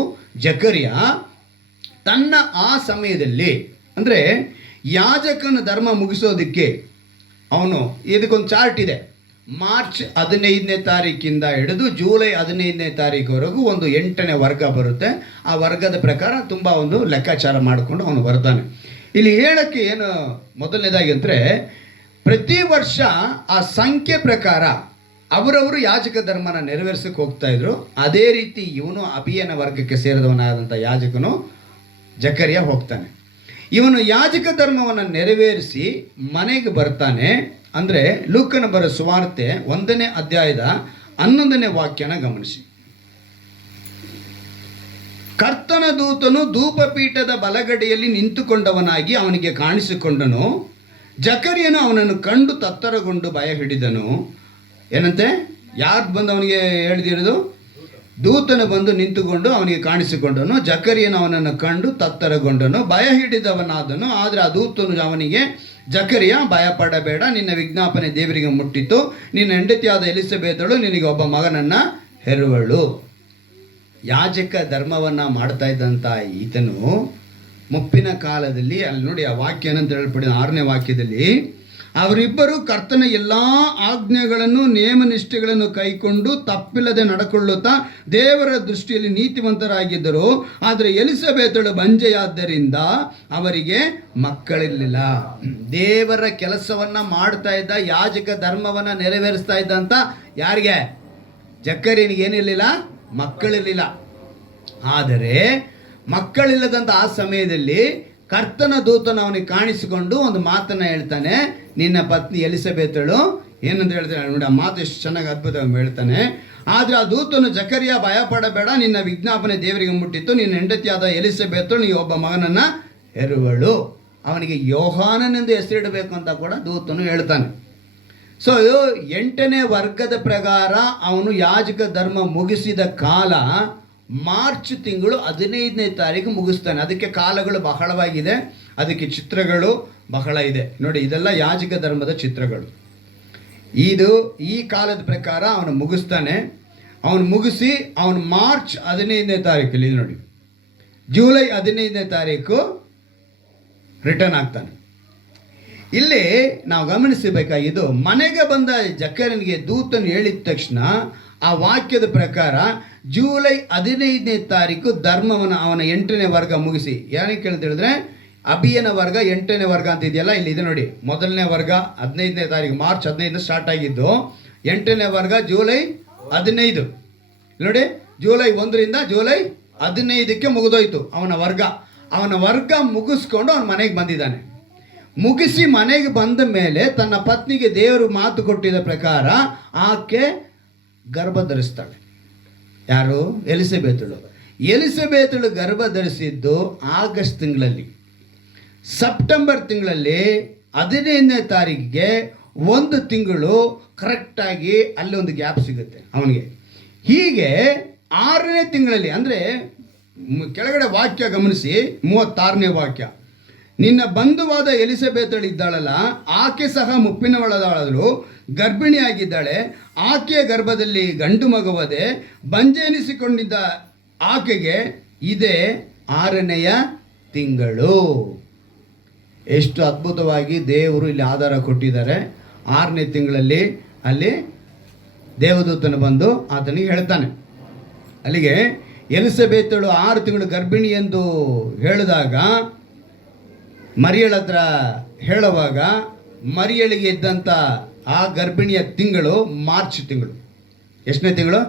ಜಕರ್ಯ ತನ್ನ ಆ ಸಮಯದಲ್ಲಿ, ಅಂದರೆ ಯಾಜಕನ ಧರ್ಮ ಮುಗಿಸೋದಕ್ಕೆ ಅವನು, ಇದಕ್ಕೊಂದು ಚಾರ್ಟ್ ಇದೆ. ಮಾರ್ಚ್ 15ನೇ ತಾರೀಕಿಂದ ಹಿಡಿದು ಜೂಲೈ 15ನೇ ತಾರೀಕುವರೆಗೂ ಒಂದು 8ನೇ ವರ್ಗ ಬರುತ್ತೆ. ಆ ವರ್ಗದ ಪ್ರಕಾರ ತುಂಬ ಒಂದು ಲೆಕ್ಕಾಚಾರ ಮಾಡಿಕೊಂಡು ಅವನು ಬರ್ತಾನೆ. ಇಲ್ಲಿ ಹೇಳೋಕ್ಕೆ ಏನು ಮೊದಲನೇದಾಗಿ ಅಂದರೆ, ಪ್ರತಿ ವರ್ಷ ಆ ಸಂಖ್ಯೆ ಪ್ರಕಾರ ಅವರವರು ಯಾಜಕ ಧರ್ಮನ ನೆರವೇರಿಸಕ್ಕೆ ಹೋಗ್ತಾ ಇದ್ರು. ಅದೇ ರೀತಿ ಇವನು ಅಭಿಯನ ವರ್ಗಕ್ಕೆ ಸೇರಿದವನಾದಂಥ ಯಾಜಕನು ಜಕರ್ಯ ಹೋಗ್ತಾನೆ. ಇವನು ಯಾಜಕ ಧರ್ಮವನ್ನು ನೆರವೇರಿಸಿ ಮನೆಗೆ ಬರ್ತಾನೆ. ಅಂದರೆ ಲೂಕನ ಬರೋ ಸುವಾರ್ತೆ 1ನೇ ಅಧ್ಯಾಯದ 11ನೇ ವಾಕ್ಯನ ಗಮನಿಸಿ. ಕರ್ತನ ದೂತನು ಧೂಪಪೀಠದ ಬಲಗಡೆಯಲ್ಲಿ ನಿಂತುಕೊಂಡವನಾಗಿ ಅವನಿಗೆ ಕಾಣಿಸಿಕೊಂಡನು. ಜಕರ್ಯನು ಅವನನ್ನು ಕಂಡು ತತ್ತರಗೊಂಡು ಭಯ ಹಿಡಿದನು. ಏನಂತೆ? ಯಾರು ಬಂದು ಅವನಿಗೆ ಹೇಳಿದಿರೋದು? ದೂತನು ಬಂದು ನಿಂತುಕೊಂಡು ಅವನಿಗೆ ಕಾಣಿಸಿಕೊಂಡನು. ಜಕರ್ಯನು ಅವನನ್ನು ಕಂಡು ತತ್ತರಗೊಂಡನು, ಭಯ ಹಿಡಿದವನಾದನು. ಆದರೆ ಆ ದೂತನು ಅವನಿಗೆ, ಜಕರ್ಯ ಭಯಪಡಬೇಡ, ನಿನ್ನ ವಿಜ್ಞಾಪನೆ ದೇವರಿಗೆ ಮುಟ್ಟಿತು, ನಿನ್ನ ಹೆಂಡತಿಯಾದ ಎಲಿಸಬೇತಳು ನಿನಗೆ ಒಬ್ಬ ಮಗನನ್ನು ಹೆರುವಳು. ಯಾಜಕ ಧರ್ಮವನ್ನು ಮಾಡ್ತಾ ಇದ್ದಂಥ ಈತನು ಮುಪ್ಪಿನ ಕಾಲದಲ್ಲಿ, ಅಲ್ಲಿ ನೋಡಿ ಆ ವಾಕ್ಯ ಏನಂತ ಹೇಳ್ಬಿಡಿ, 6ನೇ ವಾಕ್ಯದಲ್ಲಿ, ಅವರಿಬ್ಬರು ಕರ್ತನ ಎಲ್ಲ ಆಜ್ಞೆಗಳನ್ನು ನೇಮನಿಷ್ಠೆಗಳನ್ನು ಕೈಕೊಂಡು ತಪ್ಪಿಲ್ಲದೆ ನಡ್ಕೊಳ್ಳುತ್ತಾ ದೇವರ ದೃಷ್ಟಿಯಲ್ಲಿ ನೀತಿವಂತರಾಗಿದ್ದರು. ಆದರೆ ಎಲಿಸಬೇತಳು ಬಂಜೆಯಾದ್ದರಿಂದ ಅವರಿಗೆ ಮಕ್ಕಳಿರಲಿಲ್ಲ. ದೇವರ ಕೆಲಸವನ್ನು ಮಾಡ್ತಾ ಇದ್ದ, ಯಾಜಕ ಧರ್ಮವನ್ನು ನೆರವೇರಿಸ್ತಾ ಇದ್ದಂಥ ಯಾರಿಗೆ? ಜಕರ್ಯನಿಗೆ ಏನಿರಲಿಲ್ಲ? ಮಕ್ಕಳಿರಲಿಲ್ಲ. ಆದರೆ ಮಕ್ಕಳಿಲ್ಲದಂಥ ಆ ಸಮಯದಲ್ಲಿ ಕರ್ತನ ದೂತನ ಅವನಿಗೆ ಕಾಣಿಸಿಕೊಂಡು ಒಂದು ಮಾತನ್ನು ಹೇಳ್ತಾನೆ. ನಿನ್ನ ಪತ್ನಿ ಎಲಿಸಬೇತಳು ಏನಂತ ಹೇಳ್ತಾನೆ ನೋಡಿ, ಆ ಮಾತು ಎಷ್ಟು ಚೆನ್ನಾಗಿ ಅದ್ಭುತವಾಗಿ ಹೇಳ್ತಾನೆ. ಆದರೆ ಆ ದೂತನು, ಜಕರ್ಯ ಭಯಪಡಬೇಡ, ನಿನ್ನ ವಿಜ್ಞಾಪನೆ ದೇವರಿಗೆ ಮುಟ್ಟಿತ್ತು, ನಿನ್ನ ಹೆಂಡತಿಯಾದ ಎಲಿಸಬೇತಳು ನೀ ಒಬ್ಬ ಮಗನನ್ನು ಹೆರುವಳು. ಅವನಿಗೆ ಯೋಹಾನನೆಂದು ಹೆಸರಿಡಬೇಕು ಅಂತ ಕೂಡ ದೂತನು ಹೇಳ್ತಾನೆ. ಸೊ 8ನೇ ವರ್ಗದ ಪ್ರಕಾರ ಅವನು ಯಾಜಕ ಧರ್ಮ ಮುಗಿಸಿದ ಕಾಲ ಮಾರ್ಚ್ ತಿಂಗಳು 15ನೇ ತಾರೀಕು ಮುಗಿಸ್ತಾನೆ. ಅದಕ್ಕೆ ಕಾಲಗಳು ಬಹಳವಾಗಿದೆ, ಅದಕ್ಕೆ ಚಿತ್ರಗಳು ಬಹಳ ಇದೆ. ನೋಡಿ, ಇದೆಲ್ಲ ಯಾಜಕ ಧರ್ಮದ ಚಿತ್ರಗಳು. ಈ ಕಾಲದ ಪ್ರಕಾರ ಅವನು ಮುಗಿಸ್ತಾನೆ. ಅವನು ಮುಗಿಸಿ ಅವನು ಮಾರ್ಚ್ 15ನೇ ತಾರೀಕಲ್ಲಿ, ನೋಡಿ, ಜೂಲೈ 15ನೇ ತಾರೀಕು ರಿಟರ್ನ್ ಆಗ್ತಾನೆ. ಇಲ್ಲಿ ನಾವು ಗಮನಿಸಬೇಕಾಗಿದ್ದು, ಮನೆಗೆ ಬಂದ ಜಕರ್ಯನಿಗೆ ದೂತನು ಹೇಳಿದ ತಕ್ಷಣ ಆ ವಾಕ್ಯದ ಪ್ರಕಾರ ಜೂಲೈ 15ನೇ ತಾರೀಕು ಧರ್ಮವನ್ನು ಅವನ 8ನೇ ವರ್ಗ ಮುಗಿಸಿ, ಏನಕ್ಕೆ ಕೇಳಿದ್ರೆ ಅಭಿಯನ ವರ್ಗ 8ನೇ ವರ್ಗ ಅಂತ ಇದೆಯಲ್ಲ, ಇಲ್ಲಿ ಇದೆ ನೋಡಿ. ಮೊದಲನೇ ವರ್ಗ 15ನೇ ತಾರೀಕು, ಮಾರ್ಚ್ 15 ಸ್ಟಾರ್ಟ್ ಆಗಿದ್ದು. 8ನೇ ವರ್ಗ ಜೂಲೈ 15. ನೋಡಿ, ಜುಲೈ 1ರಿಂದ ಜುಲೈ 15ಕ್ಕೆ ಮುಗಿದೋಯ್ತು ಅವನ ವರ್ಗ ಮುಗಿಸ್ಕೊಂಡು ಅವನ ಮನೆಗೆ ಬಂದಿದ್ದಾನೆ. ಮುಗಿಸಿ ಮನೆಗೆ ಬಂದ ಮೇಲೆ ತನ್ನ ಪತ್ನಿಗೆ ದೇವರು ಮಾತು ಕೊಟ್ಟಿದ್ದ ಪ್ರಕಾರ ಆಕೆ ಗರ್ಭ ಧರಿಸ್ತಾಳೆ. ಯಾರು? ಎಲಿಸಬೇತಳು ಗರ್ಭ ಧರಿಸಿದ್ದು ಆಗಸ್ಟ್ ತಿಂಗಳಲ್ಲಿ. ಸೆಪ್ಟೆಂಬರ್ ತಿಂಗಳಲ್ಲಿ 15ನೇ ತಾರೀಕಿಗೆ 1 ತಿಂಗಳು ಕರೆಕ್ಟಾಗಿ ಅಲ್ಲಿ ಒಂದು ಗ್ಯಾಪ್ ಸಿಗುತ್ತೆ ಅವನಿಗೆ. ಹೀಗೆ 6ನೇ ತಿಂಗಳಲ್ಲಿ, ಅಂದರೆ ಕೆಳಗಡೆ ವಾಕ್ಯ ಗಮನಿಸಿ, 36ನೇ ವಾಕ್ಯ, ನಿನ್ನ ಬಂಧುವಾದ ಎಲಿಸಬೇತಳಿದ್ದಾಳಲ್ಲ, ಆಕೆ ಸಹ ಮುಪ್ಪಿನವಳದಾಳಲು, ಗರ್ಭಿಣಿಯಾಗಿದ್ದಾಳೆ. ಆಕೆಯ ಗರ್ಭದಲ್ಲಿ ಗಂಡು ಮಗುವದೆ, ಬಂಜೆನಿಸಿಕೊಂಡಿದ್ದ ಆಕೆಗೆ ಇದೇ 6ನೆಯ ತಿಂಗಳು. ಎಷ್ಟು ಅದ್ಭುತವಾಗಿ ದೇವರು ಇಲ್ಲಿ ಆಧಾರ ಕೊಟ್ಟಿದ್ದಾರೆ. 6ನೇ ತಿಂಗಳಲ್ಲಿ ಅಲ್ಲಿ ದೇವದೂತನು ಬಂದು ಆತನಿಗೆ ಹೇಳ್ತಾನೆ. ಅಲ್ಲಿಗೆ ಎಲಿಸಬೇತಳು 6 ತಿಂಗಳು ಗರ್ಭಿಣಿ ಎಂದು ಹೇಳಿದಾಗ, ಮರಿಯಳ ಹತ್ರ ಹೇಳುವಾಗ, ಮರಿಯಳಿಗೆ ಇದ್ದಂಥ ಆ ಗರ್ಭಿಣಿಯ ತಿಂಗಳು ಮಾರ್ಚ್ ತಿಂಗಳು. ಎಷ್ಟನೇ ತಿಂಗಳು?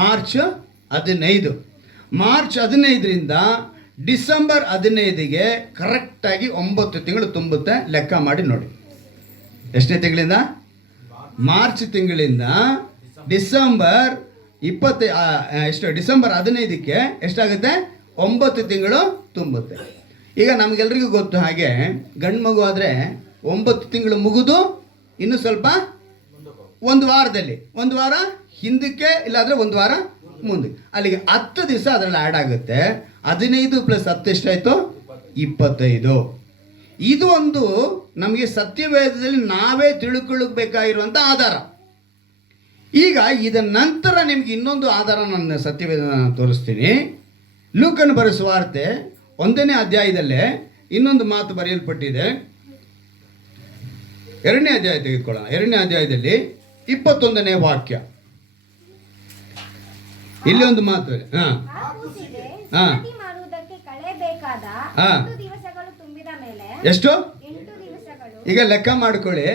ಮಾರ್ಚ್ 15. ಮಾರ್ಚ್ 15ರಿಂದ ಡಿಸೆಂಬರ್ 15ಗೆ ಕರೆಕ್ಟಾಗಿ 9 ತಿಂಗಳು ತುಂಬುತ್ತೆ. ಲೆಕ್ಕ ಮಾಡಿ ನೋಡಿ, ಎಷ್ಟನೇ ತಿಂಗಳಿಂದ? ಮಾರ್ಚ್ ತಿಂಗಳಿಂದ ಡಿಸೆಂಬರ್ 20 ಡಿಸೆಂಬರ್ 15ಕ್ಕೆ ಎಷ್ಟಾಗುತ್ತೆ? 9 ತಿಂಗಳು ತುಂಬುತ್ತೆ. ಈಗ ನಮಗೆಲ್ರಿಗೂ ಗೊತ್ತು ಹಾಗೆ, ಗಂಡು ಮಗು ಆದರೆ 9 ತಿಂಗಳು ಮುಗಿದು ಇನ್ನು ಸ್ವಲ್ಪ 1 ವಾರದಲ್ಲಿ, 1 ವಾರ ಹಿಂದಕ್ಕೆ ಇಲ್ಲಾಂದರೆ 1 ವಾರ ಮುಂದೆ, ಅಲ್ಲಿಗೆ 10 ದಿವಸ ಅದರಲ್ಲಿ ಆ್ಯಡ್ ಆಗುತ್ತೆ. 15 + 10 ಎಷ್ಟಾಯಿತು? 25. ಇದು ಒಂದು ನಮಗೆ ಸತ್ಯವೇದದಲ್ಲಿ ನಾವೇ ತಿಳ್ಕೊಳ್ಬೇಕಾಗಿರುವಂಥ ಆಧಾರ. ಈಗ ಇದರ ನಂತರ ನಿಮ್ಗೆ ಇನ್ನೊಂದು ಆಧಾರ ನನ್ನ ಸತ್ಯವೇದ ತೋರಿಸ್ತೀನಿ. ಲೂಕನ ಬರೆಸುವ ವಾರ್ತೆ 1ನೇ ಅಧ್ಯಾಯದಲ್ಲೇ ಇನ್ನೊಂದು ಮಾತು ಬರೆಯಲ್ಪಟ್ಟಿದೆ. 2ನೇ ಅಧ್ಯಾಯ ತೆಗೆದುಕೊಳ್ಳೋಣ. 2ನೇ ಅಧ್ಯಾಯದಲ್ಲಿ 21ನೇ ವಾಕ್ಯ. ಇಲ್ಲಿ ಒಂದು ಮಾತು ಇದೆ. ಎಷ್ಟು? ಈಗ ಲೆಕ್ಕ ಮಾಡ್ಕೊಳ್ಳಿ.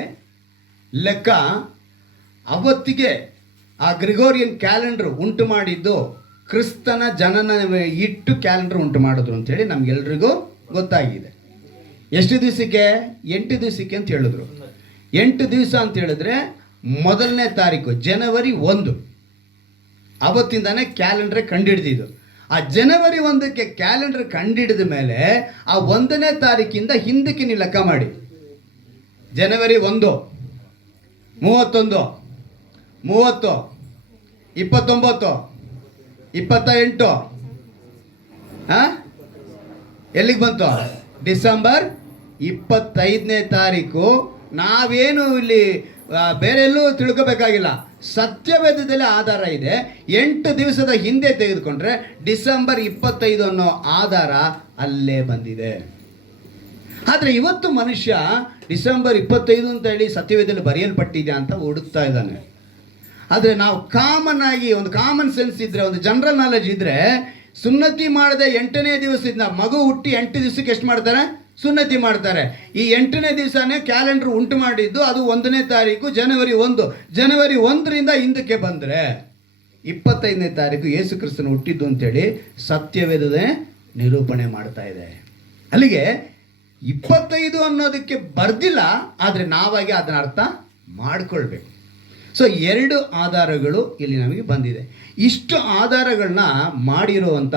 ಲೆಕ್ಕ ಅವತ್ತಿಗೆ ಆ ಗ್ರಿಗೋರಿಯನ್ ಕ್ಯಾಲೆಂಡರ್ ಉಂಟು ಮಾಡಿದ್ದು ಕ್ರಿಸ್ತನ ಜನನ ಇಟ್ಟು ಕ್ಯಾಲೆಂಡರ್ ಉಂಟು ಮಾಡಿದ್ರು ಅಂತೇಳಿ ನಮಗೆಲ್ರಿಗೂ ಗೊತ್ತಾಗಿದೆ. ಎಷ್ಟು ದಿವಸಕ್ಕೆ? 8 ದಿವಸಕ್ಕೆ ಅಂತ ಹೇಳಿದ್ರು. 8 ದಿವಸ ಅಂತ ಹೇಳಿದ್ರೆ 1ನೇ ತಾರೀಕು ಜನವರಿ 1 ಅವತ್ತಿಂದಾನೆ ಕ್ಯಾಲೆಂಡರ್ ಕಂಡುಹಿಡಿದಿದ್ದು. ಆ ಜನವರಿ 1ಕ್ಕೆ ಕ್ಯಾಲೆಂಡರ್ ಕಂಡುಹಿಡಿದ ಮೇಲೆ ಆ 1ನೇ ತಾರೀಕಿಂದ ಹಿಂದಕ್ಕೆ ನೀವು ಲೆಕ್ಕ ಮಾಡಿ. ಜನವರಿ 1, 31, 30, 29, 28, ಎಲ್ಲಿಗೆ ಬಂತು? ಡಿಸೆಂಬರ್ 25ನೇ ತಾರೀಕು. ನಾವೇನು ಇಲ್ಲಿ ಬೇರೆ ಎಲ್ಲೂ ತಿಳ್ಕೋಬೇಕಾಗಿಲ್ಲ, ಸತ್ಯವೇದದಲ್ಲಿ ಆಧಾರ ಇದೆ. 8 ದಿವಸದ ಹಿಂದೆ ತೆಗೆದುಕೊಂಡ್ರೆ ಡಿಸೆಂಬರ್ 25 ಅನ್ನೋ ಆಧಾರ ಅಲ್ಲೇ ಬಂದಿದೆ. ಆದರೆ ಇವತ್ತು ಮನುಷ್ಯ ಡಿಸೆಂಬರ್ 25 ಅಂತ ಹೇಳಿ ಸತ್ಯವೇದದಲ್ಲಿ ಬರೆಯಲ್ಪಟ್ಟಿದೆ ಅಂತ ಹುಡುಕ್ತಾ ಇದ್ದಾನೆ. ಆದರೆ ನಾವು ಕಾಮನ್ ಆಗಿ, ಒಂದು ಕಾಮನ್ ಸೆನ್ಸ್ ಇದ್ದರೆ, ಒಂದು ಜನರಲ್ ನಾಲೆಜ್ ಇದ್ದರೆ, ಸುನ್ನತಿ ಮಾಡದೆ 8ನೇ ದಿವಸದಿಂದ ಮಗು ಹುಟ್ಟಿ 8 ದಿವಸಕ್ಕೆ ಎಷ್ಟು ಮಾಡ್ತಾರೆ? ಸುನ್ನತಿ ಮಾಡ್ತಾರೆ. ಈ 8ನೇ ದಿವಸನೇ ಕ್ಯಾಲೆಂಡರ್ ಉಂಟು ಮಾಡಿದ್ದು. ಅದು 1ನೇ ತಾರೀಕು ಜನವರಿ 1. ಜನವರಿ 1ರಿಂದ ಹಿಂದಕ್ಕೆ ಬಂದರೆ 25ನೇ ತಾರೀಕು ಯೇಸು ಕ್ರಿಸ್ತನ ಹುಟ್ಟಿದ್ದು ಅಂತೇಳಿ ಸತ್ಯವೇದದ ನಿರೂಪಣೆ ಮಾಡ್ತಾ ಇದೆ. ಅಲ್ಲಿಗೆ 25 ಅನ್ನೋದಕ್ಕೆ ಬರ್ದಿಲ್ಲ, ಆದರೆ ನಾವಾಗಿ ಅದನ್ನ ಅರ್ಥ ಮಾಡ್ಕೊಳ್ಬೇಕು. ಸೊ 2 ಆಧಾರಗಳು ಇಲ್ಲಿ ನಮಗೆ ಬಂದಿದೆ. ಇಷ್ಟು ಆಧಾರಗಳನ್ನ ಮಾಡಿರುವಂಥ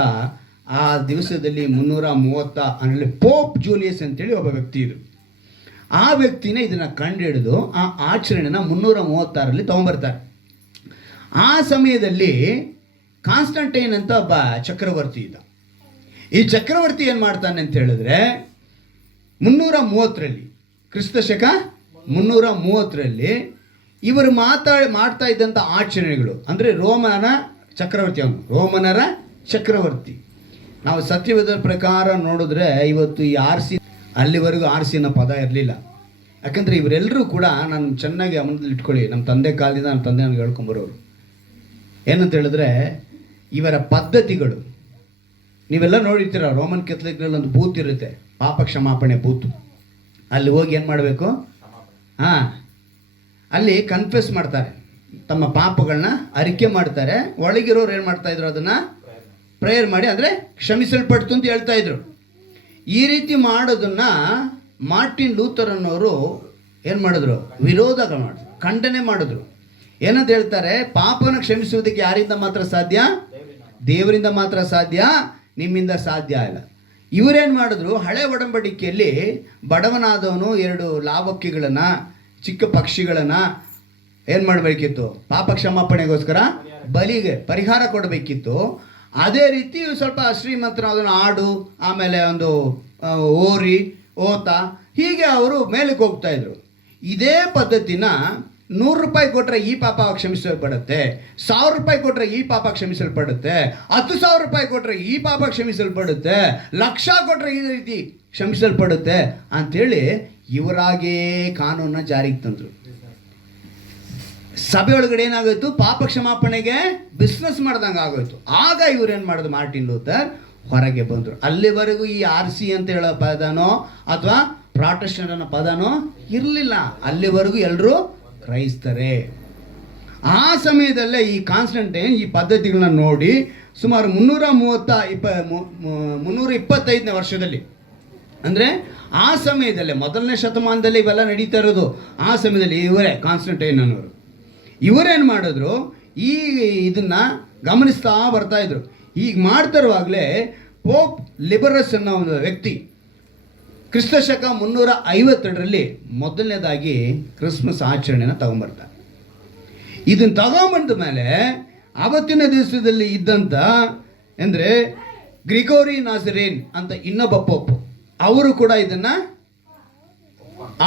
ಆ ದಿವಸದಲ್ಲಿ 330 ಅಂದರೆ ಪೋಪ್ ಜೂಲಿಯಸ್ ಅಂತೇಳಿ ಒಬ್ಬ ವ್ಯಕ್ತಿ ಇದ್ರು. ಆ ವ್ಯಕ್ತಿನೇ ಇದನ್ನು ಕಂಡುಹಿಡಿದು ಆ ಆಚರಣೆನ 336ರಲ್ಲಿ ತೊಗೊಂಬರ್ತಾರೆ. ಆ ಸಮಯದಲ್ಲಿ ಕಾನ್ಸ್ಟಂಟೈನ್ ಅಂತ ಒಬ್ಬ ಚಕ್ರವರ್ತಿ ಇದ್ದ. ಈ ಚಕ್ರವರ್ತಿ ಏನು ಮಾಡ್ತಾನೆ ಅಂತ ಹೇಳಿದ್ರೆ, 330ರಲ್ಲಿ, ಕ್ರಿಸ್ತ ಶಕ 330ರಲ್ಲಿ ಇವರು ಮಾಡ್ತಾ ಇದ್ದಂಥ ಆಚರಣೆಗಳು, ಅಂದರೆ ರೋಮನ ಚಕ್ರವರ್ತಿ. ನಾವು ಸತ್ಯವೇದ ಪ್ರಕಾರ ನೋಡಿದ್ರೆ ಇವತ್ತು ಈ ಆರ್ಸಿ, ಅಲ್ಲಿವರೆಗೂ ಆರ್ಸಿ ಅನ್ನೋ ಪದ ಇರಲಿಲ್ಲ. ಯಾಕಂದರೆ ಇವರೆಲ್ಲರೂ ಕೂಡ, ನಾನು ಚೆನ್ನಾಗಿ ಗಮನದಲ್ಲಿ ಇಟ್ಕೊಳ್ಳಿ, ನಮ್ಮ ತಂದೆ ಕಾಲದಿಂದ ನಮ್ಮ ತಂದೆ ನನಗೆ ಹೇಳ್ಕೊಂಬರೋರು ಏನಂತ ಹೇಳಿದ್ರೆ, ಇವರ ಪದ್ಧತಿಗಳು ನೀವೆಲ್ಲ ನೋಡಿರ್ತೀರ. ರೋಮನ್ ಕೆಥಲಿಕ್ನಲ್ಲಿ ಒಂದು ಬೂತ್ ಇರುತ್ತೆ, ಪಾಪ ಕ್ಷಮಾಪಣೆ ಬೂತು. ಅಲ್ಲಿ ಹೋಗಿ ಏನು ಮಾಡಬೇಕು? ಅಲ್ಲಿ ಕನ್ಫೆಸ್ ಮಾಡ್ತಾರೆ. ತಮ್ಮ ಪಾಪಗಳನ್ನ ಅರಿಕೆ ಮಾಡ್ತಾರೆ. ಒಳಗಿರೋರು ಏನು ಮಾಡ್ತಾ ಇದ್ರು, ಅದನ್ನು ಪ್ರೇಯರ್ ಮಾಡಿ ಅಂದರೆ ಕ್ಷಮಿಸಲ್ಪಡ್ತು ಅಂತ ಹೇಳ್ತಾ ಇದ್ರು. ಈ ರೀತಿ ಮಾಡೋದನ್ನ ಮಾರ್ಟಿನ್ ಲೂಥರ್ ಅನ್ನೋರು ಏನು ಮಾಡಿದ್ರು, ವಿರೋಧ ಮಾಡಿದ್ರು, ಖಂಡನೆ ಮಾಡಿದ್ರು. ಏನಂತ ಹೇಳ್ತಾರೆ, ಪಾಪನ ಕ್ಷಮಿಸುವುದಕ್ಕೆ ಯಾರಿಂದ ಮಾತ್ರ ಸಾಧ್ಯ? ದೇವರಿಂದ ಮಾತ್ರ ಸಾಧ್ಯ, ನಿಮ್ಮಿಂದ ಸಾಧ್ಯ ಇಲ್ಲ. ಇವರೇನು ಮಾಡಿದ್ರು, ಹಳೆ ಒಡಂಬಡಿಕೆಯಲ್ಲಿ ಬಡವನಾದವನು 2 ಲಾವಕ್ಕಿಗಳನ್ನು, ಚಿಕ್ಕ ಪಕ್ಷಿಗಳನ್ನು ಏನು ಮಾಡಬೇಕಿತ್ತು, ಪಾಪ ಕ್ಷಮಾಪಣೆಗೋಸ್ಕರ ಬಲಿಗೆ ಪರಿಹಾರ ಕೊಡಬೇಕಿತ್ತು. ಅದೇ ರೀತಿ ಸ್ವಲ್ಪ ಶ್ರೀಮಂತನ ಅದನ್ನು ಆಡು, ಆಮೇಲೆ ಒಂದು ಓರಿ, ಓತ, ಹೀಗೆ ಅವರು ಮೇಲಕ್ಕೆ ಹೋಗ್ತಾ ಇದ್ರು. ಇದೇ ಪದ್ಧತಿನ 100 ರೂಪಾಯಿ ಕೊಟ್ಟರೆ ಈ ಪಾಪ ಕ್ಷಮಿಸಲ್ಪಡುತ್ತೆ, 1000 ರೂಪಾಯಿ ಕೊಟ್ಟರೆ ಈ ಪಾಪ ಕ್ಷಮಿಸಲ್ಪಡುತ್ತೆ, 10,000 ರೂಪಾಯಿ ಕೊಟ್ಟರೆ ಈ ಪಾಪ ಕ್ಷಮಿಸಲ್ಪಡುತ್ತೆ, 1,00,000 ಕೊಟ್ಟರೆ ಈ ರೀತಿ ಕ್ಷಮಿಸಲ್ಪಡುತ್ತೆ ಅಂಥೇಳಿ ಇವರಾಗೇ ಕಾನೂನನ್ನ ಜಾರಿಗೆ ತಂದರು. ಸಭೆ ಒಳಗಡೆ ಏನಾಗೋಯ್ತು, ಪಾಪ ಕ್ಷಮಾಪಣೆಗೆ ಬಿಸ್ನೆಸ್ ಮಾಡ್ದಂಗೆ ಆಗೋಯ್ತು. ಆಗ ಇವ್ರೇನು ಮಾಡೋದು, ಮಾರ್ಟಿನ್ ಲೂಥರ್ ಹೊರಗೆ ಬಂದರು. ಅಲ್ಲಿವರೆಗೂ ಈ RC ಅಂತ ಹೇಳೋ ಪದನೋ ಅಥವಾ ಪ್ರಾಟೆಸ್ಟೆಂಟ್ ಅನ್ನೋ ಪದನೋ ಇರಲಿಲ್ಲ. ಅಲ್ಲಿವರೆಗೂ ಎಲ್ಲರೂ ಕ್ರೈಸ್ತರೇ. ಆ ಸಮಯದಲ್ಲೇ ಈ ಕಾನ್ಸ್ಟಂಟೈನ್ ಈ ಪದ್ಧತಿಗಳನ್ನ ನೋಡಿ ಸುಮಾರು 325ನೇ ವರ್ಷದಲ್ಲಿ, ಅಂದರೆ ಆ ಸಮಯದಲ್ಲೇ 1ನೇ ಶತಮಾನದಲ್ಲಿ ಇವೆಲ್ಲ ನಡೀತಾ ಇರೋದು. ಆ ಸಮಯದಲ್ಲಿ ಇವರೇ ಕಾನ್ಸ್ಟಂಟೈನ್ ಅನ್ನೋರು ಇವರೇನು ಮಾಡಿದ್ರು, ಇದನ್ನು ಗಮನಿಸ್ತಾ ಬರ್ತಾ ಇದ್ರು. ಹೀಗೆ ಮಾಡ್ತಿರುವಾಗಲೇ ಪೋಪ್ ಲಿಬರಸ್ ಅನ್ನೋ ಒಂದು ವ್ಯಕ್ತಿ ಕ್ರಿಸ್ತಶಕ 352ರಲ್ಲಿ ಮೊದಲನೇದಾಗಿ ಕ್ರಿಸ್ಮಸ್ ಆಚರಣೆನ ತಗೊಂಬರ್ತಾರೆ. ಇದನ್ನು ತಗೊಂಬಂದ ಮೇಲೆ ಆವತ್ತಿನ ದಿವಸದಲ್ಲಿ ಇದ್ದಂಥ ಅಂದರೆ ಗ್ರಿಗೋರಿ ನಾಜರೇನ್ ಅಂತ ಇನ್ನೊಬ್ಬ ಪೋಪ್, ಅವರು ಕೂಡ ಇದನ್ನು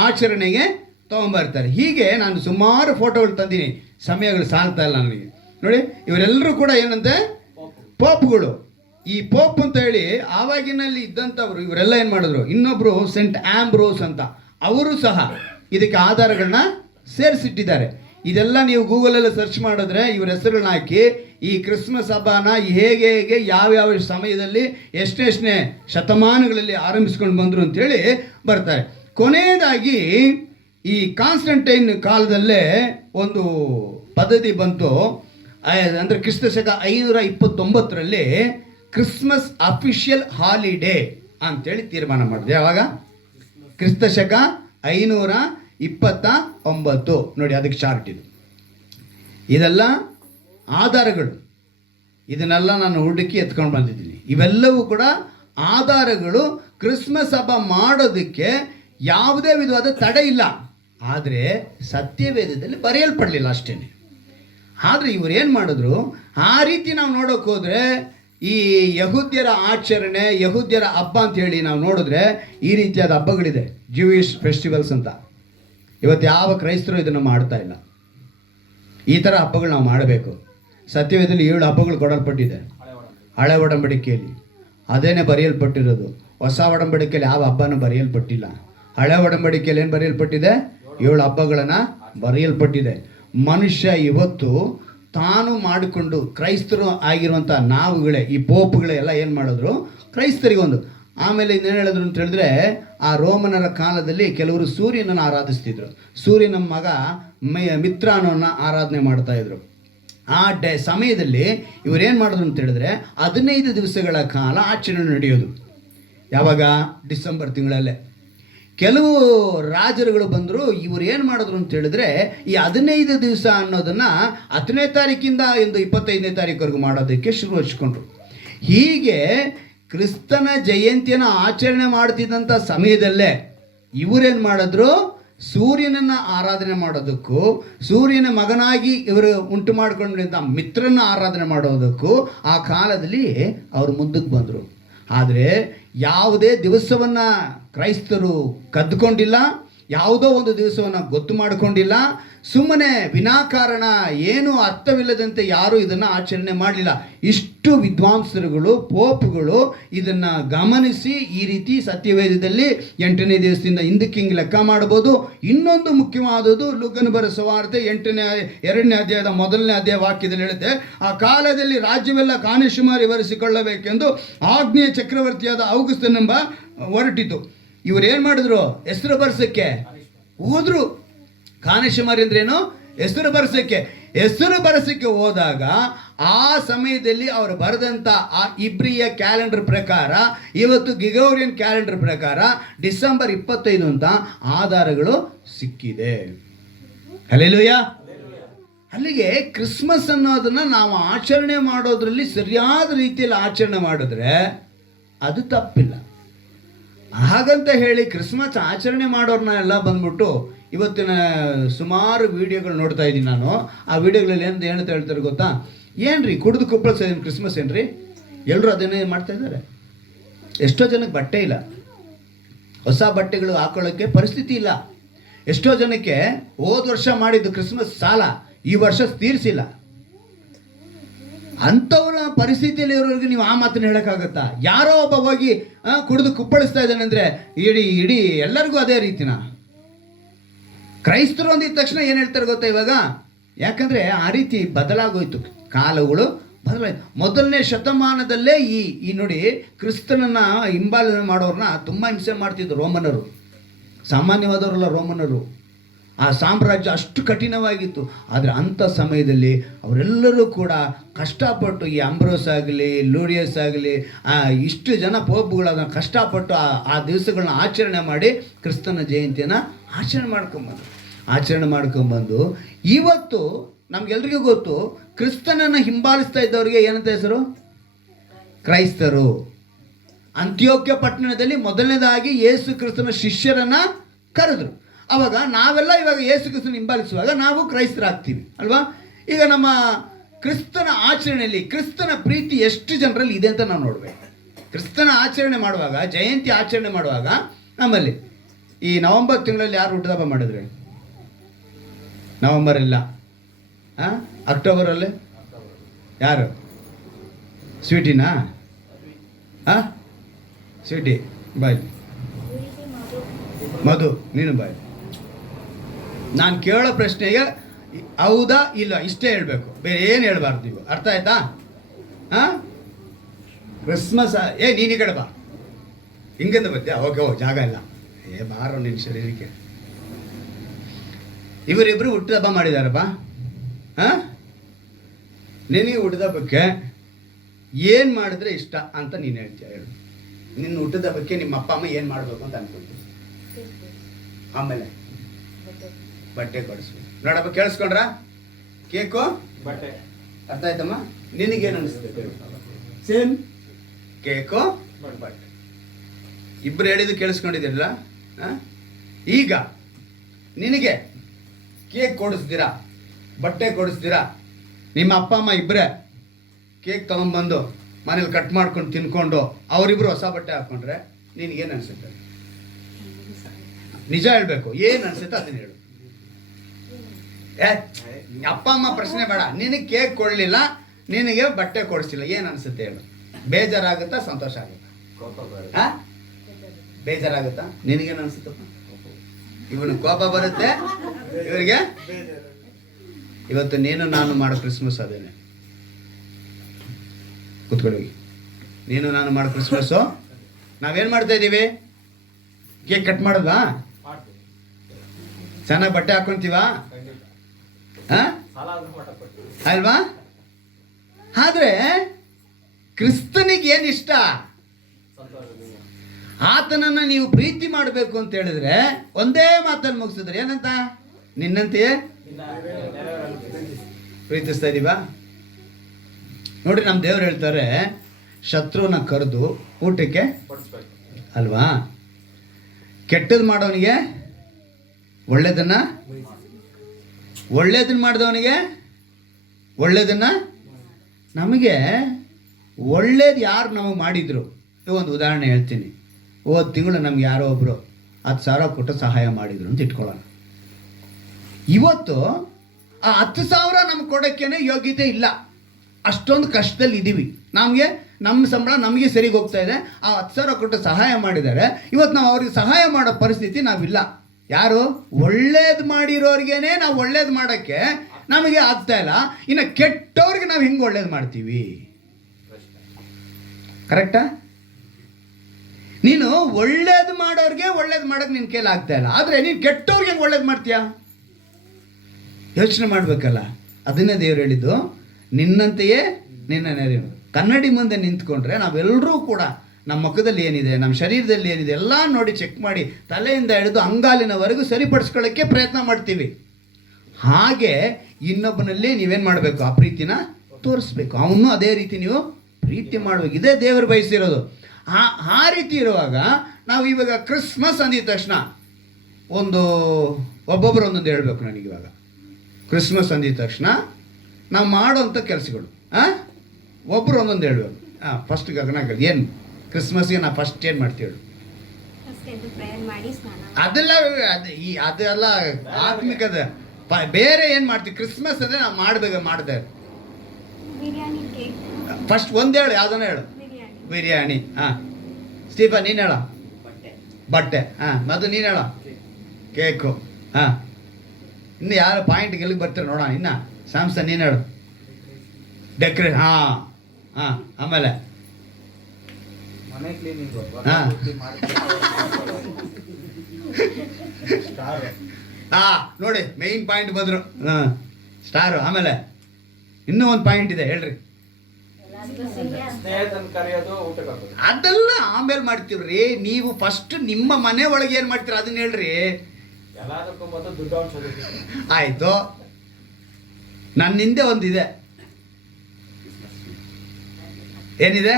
ಆಚರಣೆಗೆ ತಗೊಂಬರ್ತಾರೆ. ಹೀಗೆ ನಾನು ಸುಮಾರು ಫೋಟೋಗಳು ತಂದೀನಿ, ಸಮಯಗಳು ಸಾಲ್ತಾ ಇಲ್ಲ ನನಗೆ. ನೋಡಿ, ಇವರೆಲ್ಲರೂ ಕೂಡ ಏನಂತೆ ಪೋಪ್ಗಳು. ಈ ಪೋಪ್ ಅಂತ ಹೇಳಿ ಆವಾಗಿನಲ್ಲಿ ಇದ್ದಂಥವ್ರು ಇವರೆಲ್ಲ ಏನು ಮಾಡಿದ್ರು, ಇನ್ನೊಬ್ಬರು ಸೆಂಟ್ ಆಂಬ್ರೋಸ್ ಅಂತ, ಅವರು ಸಹ ಇದಕ್ಕೆ ಆಧಾರಗಳನ್ನ ಸೇರಿಸಿಟ್ಟಿದ್ದಾರೆ. ಇದೆಲ್ಲ ನೀವು ಗೂಗಲಲ್ಲಿ ಸರ್ಚ್ ಮಾಡಿದ್ರೆ ಇವ್ರ ಹೆಸರುಗಳನ್ನ ಹಾಕಿ ಈ ಕ್ರಿಸ್ಮಸ್ ಹಬ್ಬನ ಹೇಗೆ ಯಾವ್ಯಾವ ಸಮಯದಲ್ಲಿ ಎಷ್ಟೆಷ್ಟನೇ ಶತಮಾನಗಳಲ್ಲಿ ಆರಂಭಿಸ್ಕೊಂಡು ಬಂದರು ಅಂತೇಳಿ ಬರ್ತಾರೆ. ಕೊನೆಯದಾಗಿ ಈ ಕಾನ್ಸ್ಟಂಟೈನ್ ಕಾಲದಲ್ಲೇ ಒಂದು ಪದ್ಧತಿ ಬಂತು, ಅಂದರೆ ಕ್ರಿಸ್ತಶಕ 529ರಲ್ಲಿ ಕ್ರಿಸ್ಮಸ್ ಅಫಿಷಿಯಲ್ ಹಾಲಿಡೇ ಅಂತೇಳಿ ತೀರ್ಮಾನ ಮಾಡಿದೆ. ಯಾವಾಗ? ಕ್ರಿಸ್ತಶಕ 529. ನೋಡಿ, ಅದಕ್ಕೆ ಚಾರ್ಟ್ ಇದು. ಇದೆಲ್ಲ ಆಧಾರಗಳು, ಇದನ್ನೆಲ್ಲ ನಾನು ಹುಡುಕಿ ಎತ್ಕೊಂಡು ಬಂದಿದ್ದೀನಿ. ಇವೆಲ್ಲವೂ ಕೂಡ ಆಧಾರಗಳು. ಕ್ರಿಸ್ಮಸ್ ಹಬ್ಬ ಮಾಡೋದಕ್ಕೆ ಯಾವುದೇ ವಿಧವಾದ ತಡೆ ಇಲ್ಲ, ಆದರೆ ಸತ್ಯವೇದದಲ್ಲಿ ಬರೆಯಲ್ಪಡಲಿಲ್ಲ ಅಷ್ಟೇ. ಆದರೆ ಇವರು ಏನು ಮಾಡಿದ್ರು, ಆ ರೀತಿ ನಾವು ನೋಡೋಕೆ ಹೋದರೆ ಈ ಯಹೂದ್ಯರ ಆಚರಣೆ, ಯಹೂದ್ಯರ ಹಬ್ಬ ಅಂತ ಹೇಳಿ ನಾವು ನೋಡಿದ್ರೆ ಈ ರೀತಿಯಾದ ಹಬ್ಬಗಳಿದೆ, ಜೂಯಿಷ್ ಫೆಸ್ಟಿವಲ್ಸ್ ಅಂತ. ಇವತ್ತು ಯಾವ ಕ್ರೈಸ್ತರು ಇದನ್ನು ಮಾಡ್ತಾ ಇಲ್ಲ. ಈ ಥರ ಹಬ್ಬಗಳು ನಾವು ಮಾಡಬೇಕು. ಸತ್ಯವೇದದಲ್ಲಿ 7 ಹಬ್ಬಗಳು ಕೊಡಲ್ಪಟ್ಟಿದೆ ಹಳೆ ಒಡಂಬಡಿಕೆಯಲ್ಲಿ, ಅದೇನೇ ಬರೆಯಲ್ಪಟ್ಟಿರೋದು. ಹೊಸ ಒಡಂಬಡಿಕೆಯಲ್ಲಿ ಯಾವ ಹಬ್ಬನೂ ಬರೆಯಲ್ಪಟ್ಟಿಲ್ಲ. ಹಳೆ ಒಡಂಬಡಿಕೆಯಲ್ಲಿ ಏನು ಬರೆಯಲ್ಪಟ್ಟಿದೆ? 7 ಹಬ್ಬಗಳನ್ನು ಬರೆಯಲ್ಪಟ್ಟಿದೆ. ಮನುಷ್ಯ ಇವತ್ತು ತಾನು ಮಾಡಿಕೊಂಡು, ಕ್ರೈಸ್ತರು ಆಗಿರುವಂಥ ನಾವುಗಳೇ, ಈ ಪೋಪ್ಗಳೇ ಎಲ್ಲ ಏನು ಮಾಡಿದ್ರು, ಕ್ರೈಸ್ತರಿಗೊಂದು. ಆಮೇಲೆ ಇನ್ನೇನು ಹೇಳಿದ್ರು ಅಂತ ಹೇಳಿದ್ರೆ, ಆ ರೋಮನರ ಕಾಲದಲ್ಲಿ ಕೆಲವರು ಸೂರ್ಯನನ್ನು ಆರಾಧಿಸ್ತಿದ್ರು. ಸೂರ್ಯನ ಮಗ ಮಿತ್ರಾನವನ್ನು ಆರಾಧನೆ ಮಾಡ್ತಾಯಿದ್ರು. ಆ ಸಮಯದಲ್ಲಿ ಇವರೇನು ಮಾಡಿದ್ರು ಅಂತ ಹೇಳಿದ್ರೆ 15 ದಿವಸಗಳ ಕಾಲ ಆಚರಣೆ ನಡೆಯೋದು. ಯಾವಾಗ? ಡಿಸೆಂಬರ್ ತಿಂಗಳಲ್ಲೇ. ಕೆಲವು ರಾಜರುಗಳು ಬಂದರು, ಇವರು ಏನು ಮಾಡಿದ್ರು ಅಂತ ಹೇಳಿದ್ರೆ ಈ 15 ದಿವಸ ಅನ್ನೋದನ್ನು 10ನೇ ತಾರೀಕಿಂದ 25ನೇ ತಾರೀಕುವರೆಗೂ ಮಾಡೋದಕ್ಕೆ ಶುರು ಹಚ್ಕೊಂಡ್ರು. ಹೀಗೆ ಕ್ರಿಸ್ತನ ಜಯಂತಿಯನ್ನು ಆಚರಣೆ ಮಾಡ್ತಿದ್ದಂಥ ಸಮಯದಲ್ಲೇ ಇವರೇನು ಮಾಡಿದ್ರು, ಸೂರ್ಯನನ್ನು ಆರಾಧನೆ ಮಾಡೋದಕ್ಕೂ, ಸೂರ್ಯನ ಮಗನಾಗಿ ಇವರು ಉಂಟು ಮಾಡಿಕೊಂಡಿದ್ದ ಮಿತ್ರನ ಆರಾಧನೆ ಮಾಡೋದಕ್ಕೂ ಆ ಕಾಲದಲ್ಲಿ ಅವರು ಮುಂದಕ್ಕೆ ಬಂದರು. ಆದರೆ ಯಾವುದೇ ದಿವಸವನ್ನು ಕ್ರೈಸ್ತರು ಕದ್ದುಕೊಂಡಿಲ್ಲ, ಯಾವುದೋ ಒಂದು ದಿವಸವನ್ನು ಗೊತ್ತು ಮಾಡಿಕೊಂಡಿಲ್ಲ. ಸುಮ್ಮನೆ ವಿನಾಕಾರಣ ಏನು ಅರ್ಥವಿಲ್ಲದಂತೆ ಯಾರೂ ಇದನ್ನು ಆಚರಣೆ ಮಾಡಲಿಲ್ಲ. ಇಷ್ಟು ವಿದ್ವಾಂಸರುಗಳು, ಪೋಪ್ಗಳು ಇದನ್ನು ಗಮನಿಸಿ ಈ ರೀತಿ ಸತ್ಯವೇದದಲ್ಲಿ 8ನೇ ದಿವಸದಿಂದ ಹಿಂದಕ್ಕೆ ಹಿಂಗೆ ಲೆಕ್ಕ ಮಾಡ್ಬೋದು. ಇನ್ನೊಂದು ಮುಖ್ಯವಾದದ್ದು ಲೂಕನ ಬರೆದ ಸುವಾರ್ತೆ 2ನೇ ಅಧ್ಯಾಯದ 1ನೇ ಅಧ್ಯಾಯ ವಾಕ್ಯದಲ್ಲಿ ಹೇಳುತ್ತೆ, ಆ ಕಾಲದಲ್ಲಿ ರಾಜ್ಯವೆಲ್ಲ ಕಾನಿಶುಮಾರಿ ವರಿಸಿಕೊಳ್ಳಬೇಕೆಂದು ಆಜ್ಞೆಯ ಚಕ್ರವರ್ತಿಯಾದ ಔಗುಸ್ತನೆಂಬ ಹೊರಟಿತು. ಇವರೇನು ಮಾಡಿದ್ರು, ಹೆಸರು ಬರ್ಸಕ್ಕೆ ಹೋದ್ರು. ಕಾನಿಶುಮಾರಿ ಅಂದ್ರೇನು? ಹೆಸರು ಬರ್ಸಕ್ಕೆ. ಹೆಸರು ಬರೆಸಕ್ಕೆ ಹೋದಾಗ ಆ ಸಮಯದಲ್ಲಿ ಅವರು ಬರೆದಂಥ ಆ ಇಬ್ರಿಯ ಕ್ಯಾಲೆಂಡರ್ ಪ್ರಕಾರ, ಇವತ್ತು ಗಿಗೋರಿಯನ್ ಕ್ಯಾಲೆಂಡರ್ ಪ್ರಕಾರ ಡಿಸೆಂಬರ್ 25 ಅಂತ ಆಧಾರಗಳು ಸಿಕ್ಕಿದೆ. ಹಲ್ಲೆಲೂಯಾ. ಅಲ್ಲಿಗೆ ಕ್ರಿಸ್ಮಸ್ ಅನ್ನೋದನ್ನು ನಾವು ಆಚರಣೆ ಮಾಡೋದ್ರಲ್ಲಿ ಸರಿಯಾದ ರೀತಿಯಲ್ಲಿ ಆಚರಣೆ ಮಾಡಿದ್ರೆ ಅದು ತಪ್ಪಿಲ್ಲ. ಹಾಗಂತ ಹೇಳಿ ಕ್ರಿಸ್ಮಸ್ ಆಚರಣೆ ಮಾಡೋರನ್ನ ಎಲ್ಲ ಬಂದ್ಬಿಟ್ಟು ಇವತ್ತಿನ ಸುಮಾರು ವಿಡಿಯೋಗಳು ನೋಡ್ತಾ ಇದ್ದೀನಿ ನಾನು. ಆ ವಿಡಿಯೋಗಳಲ್ಲಿ ಏನು ಹೇಳ್ತಾರೆ ಗೊತ್ತಾ? ಏನ್ರಿ ಕುಡಿದು ಕುಪ್ಪಳ ಕ್ರಿಸ್ಮಸ್ ಏನ್ರಿ, ಎಲ್ಲರೂ ಅದನ್ನೇ ಮಾಡ್ತಾ ಇದ್ದಾರೆ. ಎಷ್ಟೋ ಜನಕ್ಕೆ ಬಟ್ಟೆ ಇಲ್ಲ, ಹೊಸ ಬಟ್ಟೆಗಳು ಹಾಕೊಳ್ಳೋಕ್ಕೆ ಪರಿಸ್ಥಿತಿ ಇಲ್ಲ. ಎಷ್ಟೋ ಜನಕ್ಕೆ ಹೋದ ವರ್ಷ ಮಾಡಿದ್ದು ಕ್ರಿಸ್ಮಸ್ ಸಾಲ ಈ ವರ್ಷ ತೀರಿಸಿಲ್ಲ. ಅಂಥವ್ರ ಪರಿಸ್ಥಿತಿಯಲ್ಲಿ ಇರೋರಿಗೆ ನೀವು ಆ ಮಾತನ್ನು ಹೇಳೋಕ್ಕಾಗತ್ತಾ? ಯಾರೋ ಒಬ್ಬ ಹೋಗಿ ಕುಡಿದು ಕುಪ್ಪಳಿಸ್ತಾ ಇದ್ದಾನೆ ಅಂದರೆ ಇಡೀ ಎಲ್ಲರಿಗೂ ಅದೇ ರೀತಿನ? ಕ್ರೈಸ್ತರು ಅಂದಿದ ತಕ್ಷಣ ಏನು ಹೇಳ್ತಾರೆ ಗೊತ್ತಾ ಇವಾಗ? ಯಾಕಂದರೆ ಆ ರೀತಿ ಬದಲಾಗೋಯ್ತು, ಕಾಲಗಳು ಬದಲಾಯಿತು. ಮೊದಲನೇ ಶತಮಾನದಲ್ಲೇ ಈ ನೋಡಿ, ಕ್ರಿಸ್ತನನ್ನು ಹಿಂಬಾಲನೆ ಮಾಡೋರನ್ನ ತುಂಬ ಹಿಂಸೆ ಮಾಡ್ತಿದ್ರು ರೋಮನರು. ಸಾಮಾನ್ಯವಾದವರಲ್ಲ ರೋಮನರು. ಆ ಸಾಮ್ರಾಜ್ಯ ಅಷ್ಟು ಕಠಿಣವಾಗಿತ್ತು. ಆದರೆ ಅಂಥ ಸಮಯದಲ್ಲಿ ಅವರೆಲ್ಲರೂ ಕೂಡ ಕಷ್ಟಪಟ್ಟು, ಈ ಅಂಬ್ರೋಸ್ ಆಗಲಿ, ಲೂಡಿಯಸ್ ಆಗಲಿ, ಇಷ್ಟು ಜನ ಪೋಪ್ಗಳು ಅದನ್ನು ಕಷ್ಟಪಟ್ಟು ಆ ದಿವಸಗಳನ್ನ ಆಚರಣೆ ಮಾಡಿ ಕ್ರಿಸ್ತನ ಜಯಂತಿಯನ್ನು ಆಚರಣೆ ಮಾಡ್ಕೊಂಬಂದು ಇವತ್ತು ನಮಗೆಲ್ರಿಗೂ ಗೊತ್ತು, ಕ್ರಿಸ್ತನನ್ನು ಹಿಂಬಾಲಿಸ್ತಾ ಇದ್ದವರಿಗೆ ಏನಂತ ಹೆಸರು? ಕ್ರೈಸ್ತರು. ಅಂತ್ಯೋಕ್ಯ ಪಟ್ಟಣದಲ್ಲಿ ಮೊದಲನೇದಾಗಿ ಯೇಸು ಕ್ರಿಸ್ತನ ಶಿಷ್ಯರನ್ನು ಕರೆದ್ರು. ಅವಾಗ ನಾವೆಲ್ಲ ಇವಾಗ ಯೇಸು ಕ್ರಿಸ್ತನ ಹಿಂಬಾಲಿಸುವಾಗ ನಾವು ಕ್ರೈಸ್ತರಾಗ್ತೀವಿ ಅಲ್ವಾ? ಈಗ ನಮ್ಮ ಕ್ರಿಸ್ತನ ಆಚರಣೆಯಲ್ಲಿ ಕ್ರಿಸ್ತನ ಪ್ರೀತಿ ಎಷ್ಟು ಜನರಲ್ಲಿ ಇದೆ ಅಂತ ನಾವು ನೋಡಬೇಕು. ಕ್ರಿಸ್ತನ ಆಚರಣೆ ಮಾಡುವಾಗ, ಜಯಂತಿ ಆಚರಣೆ ಮಾಡುವಾಗ, ನಮ್ಮಲ್ಲಿ ಈ ನವಂಬರ್ ತಿಂಗಳಲ್ಲಿ ಯಾರು ಹುಟ್ಟುಹಬ್ಬ ಮಾಡಿದ್ರೆ? ನವಂಬರ್ ಇಲ್ಲ, ಅಕ್ಟೋಬರಲ್ಲಿ ಯಾರು? ಸ್ವೀಟಿನಾ? ಸ್ವೀಟಿ ಬಾಯ್. ಮಧು ನೀನು ಬಾಯ್. ನಾನು ಕೇಳೋ ಪ್ರಶ್ನೆಗೆ ಹೌದಾ ಇಲ್ಲ ಇಷ್ಟೇ ಹೇಳಬೇಕು, ಬೇರೆ ಏನು ಹೇಳ್ಬಾರ್ದು ನೀವು. ಅರ್ಥ ಆಯ್ತಾ? ಕ್ರಿಸ್ಮಸ್ ನೀನು ಈ ಕಡೆ ಬಾ. ಹಿಂಗಂದ ಬರ್ತೀಯ? ಓಕೆ ಜಾಗ ಇಲ್ಲ. ಬಾರೋ ನಿನ್ನ ಶರೀರಕ್ಕೆ. ಇವರಿಬ್ಬರು ಹುಟ್ಟಿದಬ್ಬ ಮಾಡಿದಾರಪ್ಪ. ನಿನಗೆ ಹುಟ್ಟಿದಬ್ಬಕ್ಕೆ ಏನು ಮಾಡಿದ್ರೆ ಇಷ್ಟ ಅಂತ ನೀನು ಹೇಳ್ತೀಯ? ಹೇಳು. ನಿನ್ನ ಹುಟ್ಟಿದಬ್ಬಕ್ಕೆ ನಿಮ್ಮ ಅಪ್ಪ ಅಮ್ಮ ಏನು ಮಾಡಬೇಕು ಅಂತ ಅನ್ಕೊಳ್ತೀವಿ. ಆಮೇಲೆ ಬಟ್ಟೆ ಕೊಡಿಸ್ಬೇಕು. ನೋಡಪ್ಪ, ಕೇಳಿಸ್ಕೊಂಡ್ರ? ಕೇಕು, ಬಟ್ಟೆ. ಅರ್ಥ ಆಯ್ತಮ್ಮ? ನಿನಗೇನು ಅನಿಸ್ತದೆ? ಸೇಮ್ ಕೇಕು, ಬಟ್ಟೆ. ಇಬ್ಬರು ಹೇಳಿದ್ದು ಕೇಳಿಸ್ಕೊಂಡಿದ್ದೀರಲ್ಲ? ಈಗ ನಿನಗೆ ಕೇಕ್ ಕೊಡಿಸ್ತೀರಾ, ಬಟ್ಟೆ ಕೊಡಿಸ್ತೀರಾ, ನಿಮ್ಮ ಅಪ್ಪ ಅಮ್ಮ ಇಬ್ಬರೇ ಕೇಕ್ ತೊಗೊಂಡ್ಬಂದು ಮನೇಲಿ ಕಟ್ ಮಾಡ್ಕೊಂಡು ತಿನ್ಕೊಂಡು ಅವರಿಬ್ಬರು ಹೊಸ ಬಟ್ಟೆ ಹಾಕ್ಕೊಂಡ್ರೆ ನಿನಗೇನು ಅನಿಸುತ್ತೆ? ನಿಜ ಹೇಳಬೇಕು, ಏನು ಅನಿಸುತ್ತೆ ಅದನ್ನ ಹೇಳು. ಅಪ್ಪ ಅಮ್ಮ ಪ್ರಶ್ನೆ ಬೇಡ. ನಿನಗೆ ಕೇಕ್ ಕೊಡಲಿಲ್ಲ, ನಿನಗೆ ಬಟ್ಟೆ ಕೊಡಿಸಿಲ್ಲ, ಏನು ಅನಿಸುತ್ತೆ ಹೇಳು? ಬೇಜಾರಾಗುತ್ತಾ, ಸಂತೋಷ ಆಗುತ್ತಾ? ಬೇಜಾರಾಗುತ್ತಾ? ನಿನಗೇನು ಅನಿಸುತ್ತಪ್ಪ? ಇವನು ಕೋಪ ಬರುತ್ತೆ, ಇವರಿಗೆ. ಇವತ್ತು ನೀನು ನಾನು ಮಾಡೋ ಕ್ರಿಸ್ಮಸ್ ಅದೇನೆ. ಕೂತ್ಕೊಳ್ಳಿ. ನೀನು ನಾನು ಮಾಡೋ ಕ್ರಿಸ್ಮಸ್ಸು ನಾವೇನು ಮಾಡ್ತಾ ಇದ್ದೀವಿ? ಕೇಕ್ ಕಟ್ ಮಾಡೋದಾ? ಚೆನ್ನಾಗಿ ಬಟ್ಟೆ ಹಾಕೊಂತೀವಾ? ಅಲ್ವಾ? ಆದ್ರೆ ಕ್ರಿಸ್ತನಿಗೆ ಏನು ಇಷ್ಟ? ಆತನನ್ನು ನೀವು ಪ್ರೀತಿ ಮಾಡಬೇಕು ಅಂತ ಹೇಳಿದ್ರೆ ಒಂದೇ ಮಾತನ್ನು ಮುಗಿಸಿದ್ರೆ ಏನಂತ? ನಿನ್ನಂತೆಯೇ ಪ್ರೀತಿಸ್ತಾ ಇದೀವಾ? ನೋಡ್ರಿ, ನಮ್ಮ ದೇವ್ರು ಹೇಳ್ತಾರೆ, ಶತ್ರುವನ್ನ ಕರೆದು ಊಟಕ್ಕೆ ಅಲ್ವಾ? ಕೆಟ್ಟದ್ದು ಮಾಡೋನಿಗೆ ಒಳ್ಳೇದನ್ನ ಮಾಡಿದವನಿಗೆ ಒಳ್ಳೇದನ್ನ. ನಮಗೆ ಒಳ್ಳೇದು ಯಾರು ನಮಗೆ ಮಾಡಿದ್ರು? ಒಂದು ಉದಾಹರಣೆ ಹೇಳ್ತೀನಿ. ಹೋದ ತಿಂಗಳು ನಮ್ಗೆ ಯಾರೋ ಒಬ್ಬರು 10,000 ಕೊಟ್ಟು ಸಹಾಯ ಮಾಡಿದ್ರು ಅಂತ ಇಟ್ಕೊಳ್ಳೋಣ. ಇವತ್ತು ಆ 10,000 ನಮ್ಗೆ ಕೊಡೋಕ್ಕೇನೆ ಯೋಗ್ಯತೆ ಇಲ್ಲ, ಅಷ್ಟೊಂದು ಕಷ್ಟದಲ್ಲಿ ಇದ್ದೀವಿ. ನಮಗೆ ನಮ್ಮ ಸಂಬಳ ನಮಗೆ ಸರಿಗೆ ಹೋಗ್ತಾ ಇದೆ. ಆ 10,000 ಕೊಟ್ಟು ಸಹಾಯ ಮಾಡಿದ್ದಾರೆ. ಇವತ್ತು ನಾವು ಅವ್ರಿಗೆ ಸಹಾಯ ಮಾಡೋ ಪರಿಸ್ಥಿತಿ ನಾವಿಲ್ಲ. ಯಾರು? ಒಳ್ಳೇದು ಮಾಡಿರೋರಿಗೇನೆ ನಾವು ಒಳ್ಳೇದು ಮಾಡೋಕ್ಕೆ ನಮಗೆ ಆಗ್ತಾ ಇಲ್ಲ. ಇನ್ನು ಕೆಟ್ಟವ್ರಿಗೆ ನಾವು ಹೆಂಗೆ ಒಳ್ಳೇದು ಮಾಡ್ತೀವಿ? ಕರೆಕ್ಟಾ? ನೀನು ಒಳ್ಳೇದು ಮಾಡೋರಿಗೆ ಒಳ್ಳೇದು ಮಾಡೋಕ್ಕೆ ನಿನ್ನ ಕೈಲಿ ಆಗ್ತಾ ಇಲ್ಲ, ಆದರೆ ನೀನು ಕೆಟ್ಟವ್ರಿಗೆ ಹೆಂಗೆ ಒಳ್ಳೇದು ಮಾಡ್ತೀಯಾ? ಯೋಚನೆ ಮಾಡಬೇಕಲ್ಲ. ಅದನ್ನೇ ದೇವ್ರು ಹೇಳಿದ್ದು, ನಿನ್ನಂತೆಯೇ ನಿನ್ನ ನೆರೆಯವನು. ಕನ್ನಡಿ ಮುಂದೆ ನಿಂತ್ಕೊಂಡ್ರೆ ನಾವೆಲ್ಲರೂ ಕೂಡ ನಮ್ಮ ಮುಖದಲ್ಲಿ ಏನಿದೆ, ನಮ್ಮ ಶರೀರದಲ್ಲಿ ಏನಿದೆ ಎಲ್ಲ ನೋಡಿ ಚೆಕ್ ಮಾಡಿ ತಲೆಯಿಂದ ಹಿಡಿದು ಅಂಗಾಲಿನವರೆಗೂ ಸರಿಪಡಿಸ್ಕೊಳ್ಳೋಕ್ಕೆ ಪ್ರಯತ್ನ ಮಾಡ್ತೀವಿ. ಹಾಗೆ ಇನ್ನೊಬ್ಬನಲ್ಲಿ ನೀವೇನು ಮಾಡಬೇಕು? ಆ ಪ್ರೀತಿನ ತೋರಿಸ್ಬೇಕು. ಅವನು ಅದೇ ರೀತಿ ನೀವು ಪ್ರೀತಿ ಮಾಡಬೇಕು. ಇದೇ ದೇವರು ಬಯಸಿರೋದು. ಆ ರೀತಿ ಇರುವಾಗ ನಾವು ಇವಾಗ ಕ್ರಿಸ್ಮಸ್ ಅಂದಿದ ತಕ್ಷಣ ಒಬ್ಬೊಬ್ಬರು ಒಂದೊಂದು ಹೇಳಬೇಕು. ನನಗಿವಾಗ ಕ್ರಿಸ್ಮಸ್ ಅಂದಿದ ತಕ್ಷಣ ನಾವು ಮಾಡೋವಂಥ ಕೆಲಸಗಳು ಒಬ್ಬರು ಒಂದೊಂದು ಹೇಳಬೇಕು. ಫಸ್ಟ್ ಗಗನ ಏನು ಕ್ರಿಸ್ಮಸ್ಗೆ ನಾವು ಫಸ್ಟ್ ಏನು ಮಾಡ್ತೀವಿ ಹೇಳು? ಅದೆಲ್ಲ ಅದೆಲ್ಲ ಆತ್ಮಿಕದ ಬೇರೆ ಏನು ಮಾಡ್ತೀವಿ? ಕ್ರಿಸ್ಮಸ್ ಅಂದರೆ ನಾವು ಮಾಡಿದೆ ಫಸ್ಟ್ ಒಂದು ಹೇಳು, ಯಾವುದನ್ನ ಹೇಳು? ಬಿರಿಯಾನಿ. ಸ್ಟೀಫನ್ ನೀನು ಹೇಳ? ಬಟ್ಟೆ. ಮಧು ನೀನು ಹೇಳ? ಕೇಕು. ಇನ್ನು ಯಾರು ಪಾಯಿಂಟ್ ಗೆಲ್ಲಿಗೆ ಬರ್ತಾರೆ ನೋಡೋಣ. ಇನ್ನು ಸ್ಯಾಮ್ಸನ್ ನೀನು ಹೇಳು? ಡೆಕೋರೇಟ್. ಆಮೇಲೆ ಮನೆ ಕ್ಲೀನಿಂಗ್. ನೋಡಿ ಮೇಯ್ನ್ ಪಾಯಿಂಟ್ ಬಂದರು. ಸ್ಟಾರು. ಆಮೇಲೆ ಇನ್ನೂ ಒಂದು ಪಾಯಿಂಟ್ ಇದೆ, ಹೇಳ್ರಿ. ಅದೆಲ್ಲ ಆಮೇಲೆ ಮಾಡ್ತೀವ್ರಿ. ನೀವು ಫಸ್ಟ್ ನಿಮ್ಮ ಮನೆ ಒಳಗೆ ಏನು ಮಾಡ್ತೀರ ಅದನ್ನ ಹೇಳ್ರಿ. ಆಯ್ತು. ನನ್ನ ಹಿಂದೆ ಒಂದಿದೆ. ಏನಿದೆ?